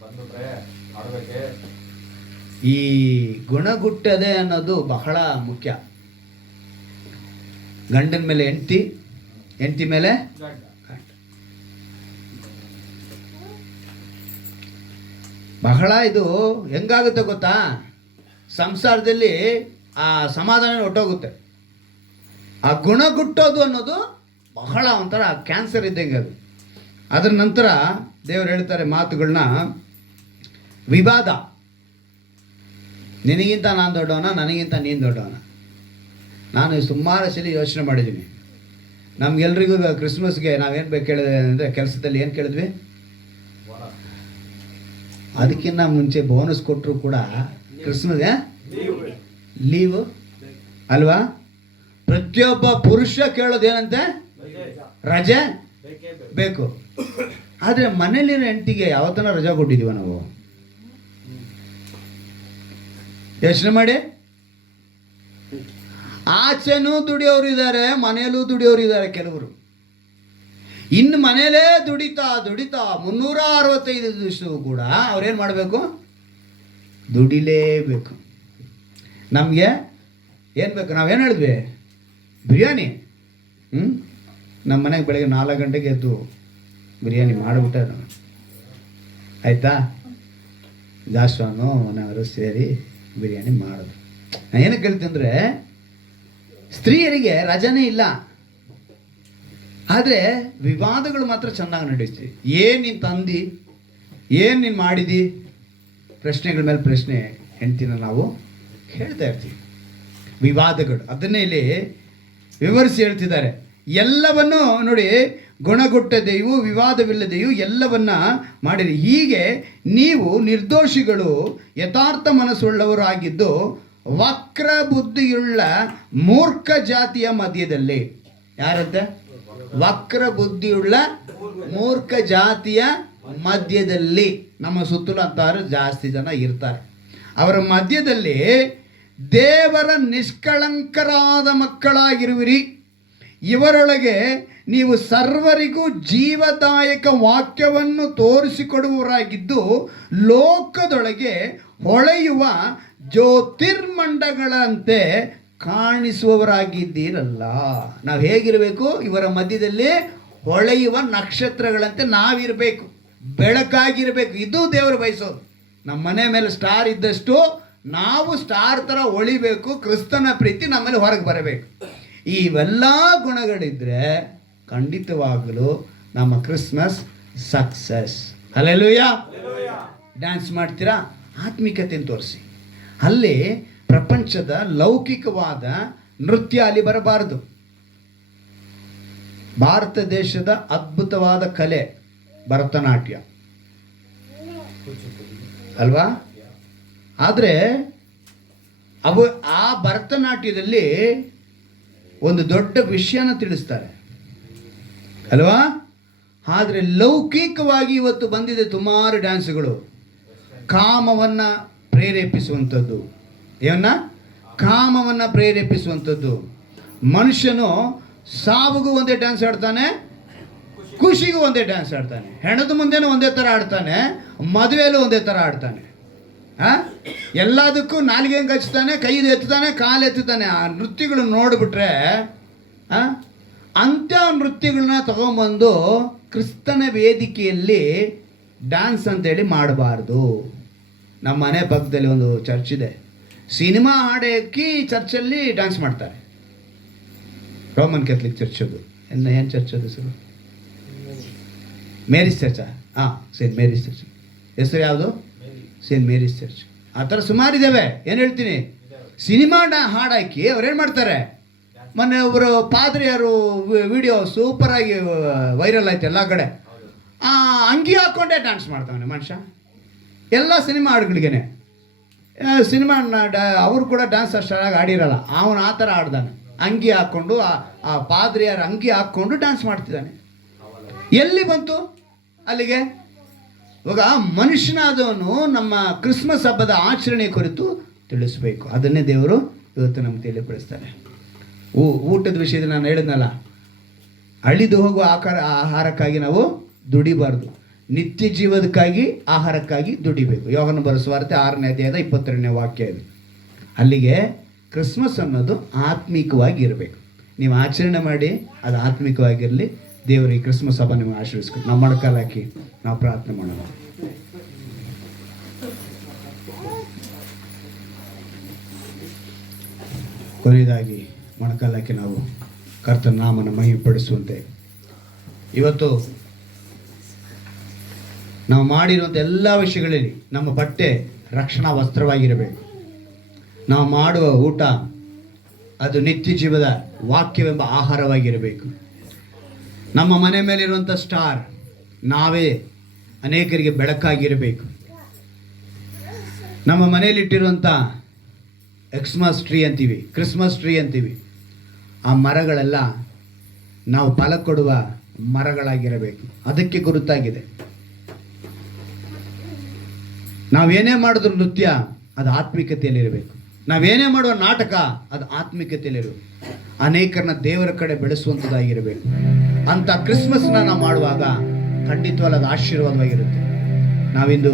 ಬಂದ್ಬಿಟ್ರೆ ಆಡ್ಬೇಕೆ. ಈ ಗುಣಗುಟ್ಟದೆ ಅನ್ನೋದು ಬಹಳ ಮುಖ್ಯ. ಗಂಡನ ಮೇಲೆ ಹೆಂಡತಿ, ಹೆಂಡತಿ ಮೇಲೆ ಗಂಡ. ಗಂಡ. ಬಹಳ ಇದು ಹೆಂಗಾಗುತ್ತೆ ಗೊತ್ತಾ, ಸಂಸಾರದಲ್ಲಿ ಆ ಸಮಾಧಾನ ಹೊಟ್ಟೋಗುತ್ತೆ. ಆ ಗುಣಗುಟ್ಟೋದು ಅನ್ನೋದು ಬಹಳ ಒಂಥರ ಕ್ಯಾನ್ಸರ್ ಇದ್ದಂಗೆ ಅದು. ಅದರ ನಂತರ ದೇವರು ಹೇಳ್ತಾರೆ ಮಾತುಗಳನ್ನ, ವಿವಾದ, ನಿನಗಿಂತ ನಾನು ದೊಡ್ಡವನ, ನನಗಿಂತ ನೀನು ದೊಡ್ಡವನ. ನಾನು ಸುಮಾರು ಸಲ ಯೋಚನೆ ಮಾಡಿದ್ದೀನಿ. ನಮ್ಗೆಲ್ರಿಗೂ ಕ್ರಿಸ್ಮಸ್ಗೆ ನಾವೇನು ಬೇಕು ಕೇಳಿದ್ವಿ ಅಂದರೆ, ಕೆಲಸದಲ್ಲಿ ಏನು ಕೇಳಿದ್ವಿ, ಅದಕ್ಕಿಂತ ಮುಂಚೆ ಬೋನಸ್ ಕೊಟ್ಟರು ಕೂಡ ಕ್ರಿಸ್ಮಸ್ಗೆ ಲೀವು ಅಲ್ವಾ? ಪ್ರತಿಯೊಬ್ಬ ಪುರುಷ ಕೇಳೋದೇನಂತೆ, ರಜೆ ಬೇಕು. ಆದರೆ ಮನೇಲಿರೋ ಹೆಂಡತಿಗೆ ಯಾವತ್ತನ ರಜಾ ಕೊಟ್ಟಿದ್ದೀವ ನಾವು? ಯೋಚನೆ ಮಾಡಿ. ಆಚೆನೂ ದುಡಿಯೋರು ಇದ್ದಾರೆ, ಮನೆಯಲ್ಲೂ ದುಡಿಯೋರು ಇದ್ದಾರೆ ಕೆಲವರು. ಇನ್ನು ಮನೇಲೇ ದುಡಿತಾ 365 ದಿವಸವೂ ಕೂಡ ಅವ್ರೇನು ಮಾಡಬೇಕು, ದುಡಿಲೇಬೇಕು. ನಮಗೆ ಏನು ಬೇಕು, ನಾವೇನು ಹೇಳಿದ್ವಿ, ಬಿರಿಯಾನಿ. ನಮ್ಮ ಮನೆಗೆ ಬೆಳಗ್ಗೆ 4 ಗಂಟೆಗೆ ಎದ್ದು ಬಿರಿಯಾನಿ ಮಾಡಿಬಿಟ್ಟೆ ನಾನು, ಆಯಿತಾ? ಜಾಸ್ವಾನು ಮನೆಯವರು ಸೇರಿ ಬಿರಿಯಾನಿ ಮಾಡೋದು. ನಾನು ಏನಕ್ಕೆ ಹೇಳ್ತೀನಿ ಅಂದರೆ, ಸ್ತ್ರೀಯರಿಗೆ ರಜನೇ ಇಲ್ಲ, ಆದರೆ ವಿವಾದಗಳು ಮಾತ್ರ ಚೆನ್ನಾಗಿ ನಡೆಸ್ತೀವಿ. ಏನು ನೀನು ತಂದು, ಏನು ನೀನು ಮಾಡಿದಿ, ಪ್ರಶ್ನೆಗಳ ಮೇಲೆ ಪ್ರಶ್ನೆ ಹೆಂಡ್ತಿನ ನಾವು ಕೇಳ್ತಾ ಇರ್ತೀವಿ. ವಿವಾದಗಳು, ಅದನ್ನೇ ಇಲ್ಲಿ ವಿವರಿಸಿ ಹೇಳ್ತಿದ್ದಾರೆ. ಎಲ್ಲವನ್ನು ನೋಡಿ, ಗುಣಗುಟ್ಟದೆಯೂ ವಿವಾದವಿಲ್ಲದೆಯೂ ಎಲ್ಲವನ್ನ ಮಾಡಿರಿ. ಹೀಗೆ ನೀವು ನಿರ್ದೋಷಿಗಳು ಯಥಾರ್ಥ ಮನಸ್ಸುಳ್ಳವರಾಗಿದ್ದು ವಕ್ರ ಬುದ್ಧಿಯುಳ್ಳ ಮೂರ್ಖ ಜಾತಿಯ ಮಧ್ಯದಲ್ಲಿ. ಯಾರಂತೆ? ವಕ್ರ ಬುದ್ಧಿಯುಳ್ಳ ಮೂರ್ಖ ಜಾತಿಯ ಮಧ್ಯದಲ್ಲಿ. ನಮ್ಮ ಸುತ್ತಲೂ ಅಂತಾರೆ ಜಾಸ್ತಿ ಜನ ಇರ್ತಾರೆ. ಅವರ ಮಧ್ಯದಲ್ಲಿ ದೇವರ ನಿಷ್ಕಳಂಕರಾದ ಮಕ್ಕಳಾಗಿರುವಿರಿ. ಇವರೊಳಗೆ ನೀವು ಸರ್ವರಿಗೂ ಜೀವದಾಯಕ ವಾಕ್ಯವನ್ನು ತೋರಿಸಿಕೊಡುವವರಾಗಿದ್ದು ಲೋಕದೊಳಗೆ ಹೊಳೆಯುವ ಜ್ಯೋತಿರ್ಮಂಡಗಳಂತೆ ಕಾಣಿಸುವವರಾಗಿದ್ದೀರಲ್ಲ. ನಾವು ಹೇಗಿರಬೇಕು? ಇವರ ಮಧ್ಯದಲ್ಲಿ ಹೊಳೆಯುವ ನಕ್ಷತ್ರಗಳಂತೆ ನಾವಿರಬೇಕು, ಬೆಳಕಾಗಿರಬೇಕು. ಇದು ದೇವರು ಬಯಸೋದು. ನಮ್ಮ ಮನೆ ಮೇಲೆ ಸ್ಟಾರ್ ಇದ್ದಷ್ಟು ನಾವು ಸ್ಟಾರ್ ಥರ ಹೊಳಿಬೇಕು. ಕ್ರಿಸ್ತನ ಪ್ರೀತಿ ನಮ್ಮಲ್ಲಿ ಹೊರಗೆ ಬರಬೇಕು. ಇವೆಲ್ಲ ಗುಣಗಳಿದ್ರೆ ಖಂಡಿತವಾಗಲೂ ನಮ್ಮ ಕ್ರಿಸ್ಮಸ್ ಸಕ್ಸಸ್. ಹಲ್ಲೆಲೂಯಾ. ಡ್ಯಾನ್ಸ್ ಮಾಡ್ತೀರಾ, ಆತ್ಮಿಕತೆಯನ್ನು ತೋರಿಸಿ. ಅಲ್ಲಿ ಪ್ರಪಂಚದ ಲೌಕಿಕವಾದ ನೃತ್ಯ ಅಲ್ಲಿ ಬರಬಾರದು. ಭಾರತ ದೇಶದ ಅದ್ಭುತವಾದ ಕಲೆ ಭರತನಾಟ್ಯ ಅಲ್ವಾ? ಆದರೆ ಆ ಭರತನಾಟ್ಯದಲ್ಲಿ ಒಂದು ದೊಡ್ಡ ವಿಷಯನ ತಿಳಿಸ್ತಾರೆ ಅಲ್ವಾ? ಆದರೆ ಲೌಕಿಕವಾಗಿ ಇವತ್ತು ಬಂದಿದೆ ಸುಮಾರು ಡ್ಯಾನ್ಸ್ಗಳು, ಕಾಮವನ್ನು ಪ್ರೇರೇಪಿಸುವಂಥದ್ದು. ಏನನ್ನ? ಕಾಮವನ್ನು ಪ್ರೇರೇಪಿಸುವಂಥದ್ದು. ಮನುಷ್ಯನು ಸಾವಿಗೂ ಒಂದೇ ಡ್ಯಾನ್ಸ್ ಆಡ್ತಾನೆ, ಖುಷಿಗೂ ಒಂದೇ ಡ್ಯಾನ್ಸ್ ಆಡ್ತಾನೆ, ಹೆಣದ ಮುಂದೆನೂ ಒಂದೇ ಥರ ಆಡ್ತಾನೆ, ಮದುವೆಯಲ್ಲೂ ಒಂದೇ ಥರ ಆಡ್ತಾನೆ. ಎಲ್ಲದಕ್ಕೂ ನಾಲಿಗೆ ಹಚ್ತಾನೆ, ಕೈ ಎತ್ತಾನೆ, ಕಾಲು ಎತ್ತಾನೆ. ಆ ನೃತ್ಯಗಳನ್ನ ನೋಡಿಬಿಟ್ರೆ ಅಂಥ ನೃತ್ಯಗಳನ್ನ ತಗೊಂಬಂದು ಕ್ರಿಸ್ತನ ವೇದಿಕೆಯಲ್ಲಿ ಡ್ಯಾನ್ಸ್ ಅಂತೇಳಿ ಮಾಡಬಾರ್ದು. ನಮ್ಮ ಮನೆ ಪಕ್ಕದಲ್ಲಿ ಒಂದು ಚರ್ಚ್ ಇದೆ. ಸಿನಿಮಾ ಹಾಡೋಕ್ಕೆ ಚರ್ಚಲ್ಲಿ ಡ್ಯಾನ್ಸ್ ಮಾಡ್ತಾರೆ. ರೋಮನ್ ಕ್ಯಾಥಲಿಕ್ ಚರ್ಚ್ ಅದು. ಏನು ಚರ್ಚ್ ಅದು ಸರ್? ಮೇರಿಸ್ ಚರ್ಚಾ? ಹಾಂ, ಸೇಂಟ್ ಮೇರಿಸ್ ಚರ್ಚ್. ಹೆಸರು ಯಾವುದು? Saint Mary's church. ಆ ಥರ ಸುಮಾರಿದ್ದಾವೆ. ಏನು ಹೇಳ್ತೀನಿ, ಸಿನಿಮಾ ಹಾಡಾಕಿ ಅವ್ರೇನು ಮಾಡ್ತಾರೆ, ಮೊನ್ನೆ ಒಬ್ಬರು ಪಾದ್ರಿಯರು ವಿಡಿಯೋ ಸೂಪರಾಗಿ ವೈರಲ್ ಆಯ್ತು ಎಲ್ಲ ಕಡೆ. ಅಂಗಿ ಹಾಕ್ಕೊಂಡೇ ಡ್ಯಾನ್ಸ್ ಮಾಡ್ತಾವನೆ ಮನುಷ್ಯ. ಎಲ್ಲ ಸಿನಿಮಾ ಹಾಡುಗಳಿಗೇನೆ. ಸಿನಿಮಾ ಅವರು ಕೂಡ ಡ್ಯಾನ್ಸ್ ಅಷ್ಟಾಗಿ ಆಡಿರಲ್ಲ, ಅವನು ಆ ಥರ ಆಡ್ದಾನೆ. ಅಂಗಿ ಹಾಕ್ಕೊಂಡು ಆ ಪಾದ್ರಿಯರ ಅಂಗಿ ಹಾಕ್ಕೊಂಡು ಡ್ಯಾನ್ಸ್ ಮಾಡ್ತಿದ್ದಾನೆ. ಎಲ್ಲಿ ಬಂತು ಅಲ್ಲಿಗೆ? ಇವಾಗ ಮನುಷ್ಯನಾದವನು ನಮ್ಮ ಕ್ರಿಸ್ಮಸ್ ಹಬ್ಬದ ಆಚರಣೆ ಕುರಿತು ತಿಳಿಸಬೇಕು. ಅದನ್ನೇ ದೇವರು ಇವತ್ತು ನಮ್ಗೆ ತಿಳಿಪಡಿಸ್ತಾರೆ. ಊಟದ ವಿಷಯದಲ್ಲಿ ನಾನು ಹೇಳಿದ್ನಲ್ಲ, ಅಳಿದು ಹೋಗುವ ಆಹಾರಕ್ಕಾಗಿ ನಾವು ದುಡಿಬಾರ್ದು, ನಿತ್ಯ ಜೀವದಕ್ಕಾಗಿ ಆಹಾರಕ್ಕಾಗಿ ದುಡಿಬೇಕು. ಯೋಹನ ಬರೆಸುವಾರ್ತೆ 6ನೇ ಅಧ್ಯಾಯದ 22ನೇ ವಾಕ್ಯ ಇದು. ಅಲ್ಲಿಗೆ ಕ್ರಿಸ್ಮಸ್ ಅನ್ನೋದು ಆತ್ಮಿಕವಾಗಿ ಇರಬೇಕು. ನೀವು ಆಚರಣೆ ಮಾಡಿ, ಅದು ಆತ್ಮಿಕವಾಗಿರಲಿ. ದೇವರು ಈ ಕ್ರಿಸ್ಮಸ್ ಹಬ್ಬ ನಿಮಗೆ ಆಶೀರ್ವಿಸ್ಬೇಕು. ನಾವು ಮೊಣಕಾಲು ಹಾಕಿ ನಾವು ಪ್ರಾರ್ಥನೆ ಮಾಡೋಣ. ಕೊನೆಯದಾಗಿ ಮೊಣಕಾಲು ಹಾಕಿ ನಾವು ಕರ್ತನ ನಾಮನ ಮಹಿಮೆಪಡಿಸುವಂತೆ, ಇವತ್ತು ನಾವು ಮಾಡಿರುವಂಥ ಎಲ್ಲ ವಿಷಯಗಳಲ್ಲಿ ನಮ್ಮ ಬಟ್ಟೆ ರಕ್ಷಣಾ ವಸ್ತ್ರವಾಗಿರಬೇಕು. ನಾವು ಮಾಡುವ ಊಟ ಅದು ನಿತ್ಯ ಜೀವದ ವಾಕ್ಯವೆಂಬ ಆಹಾರವಾಗಿರಬೇಕು. ನಮ್ಮ ಮನೆ ಮೇಲಿರುವಂಥ ಸ್ಟಾರ್ ನಾವೇ ಅನೇಕರಿಗೆ ಬೆಳಕಾಗಿರಬೇಕು. ನಮ್ಮ ಮನೆಯಲ್ಲಿಟ್ಟಿರುವಂಥ ಎಕ್ಸ್ಮಸ್ ಟ್ರೀ ಅಂತೀವಿ, ಕ್ರಿಸ್ಮಸ್ ಟ್ರೀ ಅಂತೀವಿ, ಆ ಮರಗಳೆಲ್ಲ ನಾವು ಫಲ ಕೊಡುವ ಮರಗಳಾಗಿರಬೇಕು. ಅದಕ್ಕೆ ಗುರುತಾಗಿದೆ. ನಾವೇನೇ ಮಾಡಿದ್ರು ನೃತ್ಯ ಅದು ಆತ್ಮಿಕತೆಯಲ್ಲಿರಬೇಕು. ನಾವೇನೇ ಮಾಡುವ ನಾಟಕ ಅದು ಆತ್ಮಿಕತೆಯಲ್ಲಿರಬೇಕು. ಅನೇಕರನ್ನ ದೇವರ ಕಡೆ ಬೆಳೆಸುವಂಥದ್ದಾಗಿರಬೇಕು. ಅಂಥ ಕ್ರಿಸ್ಮಸ್ನ ನಾವು ಮಾಡುವಾಗ ಖಂಡಿತವಾದ ಅದು ಆಶೀರ್ವಾದವಾಗಿರುತ್ತೆ. ನಾವಿಂದು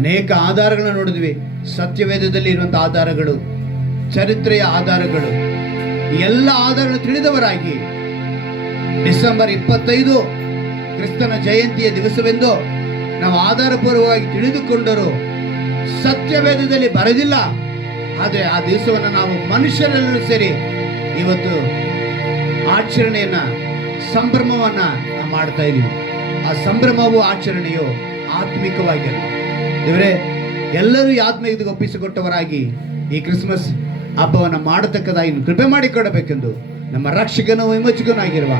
ಅನೇಕ ಆಧಾರಗಳನ್ನ ನೋಡಿದ್ವಿ. ಸತ್ಯವೇದದಲ್ಲಿ ಇರುವಂಥ ಆಧಾರಗಳು, ಚರಿತ್ರೆಯ ಆಧಾರಗಳು, ಎಲ್ಲ ಆಧಾರಗಳು ತಿಳಿದವರಾಗಿ ಡಿಸೆಂಬರ್ 25 ಕ್ರಿಸ್ತನ ಜಯಂತಿಯ ದಿವಸವೆಂದು ನಾವು ಆಧಾರಪೂರ್ವವಾಗಿ ತಿಳಿದುಕೊಂಡರೂ ಸತ್ಯವೇದದಲ್ಲಿ ಬರೆದಿಲ್ಲ. ಆದರೆ ಆ ದಿವಸವನ್ನು ನಾವು ಮನುಷ್ಯರೆಲ್ಲರೂ ಸೇರಿ ಇವತ್ತು ಆಚರಣೆಯನ್ನ, ಸಂಭ್ರಮವನ್ನ ನಾವು ಮಾಡ್ತಾ ಇದ್ದೀವಿ. ಆ ಸಂಭ್ರಮವು ಆಚರಣೆಯು ಆತ್ಮಿಕವಾಗಿಲ್ಲ. ಇವರೇ ಎಲ್ಲರೂ ಈ ಆತ್ಮೀಯತೆಗೆ ಒಪ್ಪಿಸಿಕೊಟ್ಟವರಾಗಿ ಈ ಕ್ರಿಸ್ಮಸ್ ಹಬ್ಬವನ್ನು ಮಾಡತಕ್ಕದಾಗಿ ಕೃಪೆ ಮಾಡಿಕೊಡಬೇಕೆಂದು ನಮ್ಮ ರಕ್ಷಕನೂ ವಿಮೋಚಕನೂ ಆಗಿರುವ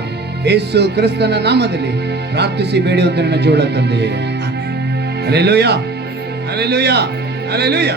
ಯೇಸು ಕ್ರಿಸ್ತನ ನಾಮದಲ್ಲಿ ಪ್ರಾರ್ಥಿಸಿ ಬೇಡಿಯುವಂತೆ ನನ್ನ ಜೋಳ ತಂದೆಯೇ. ಆಮೆನ್. Hallelujah, hallelujah, hallelujah.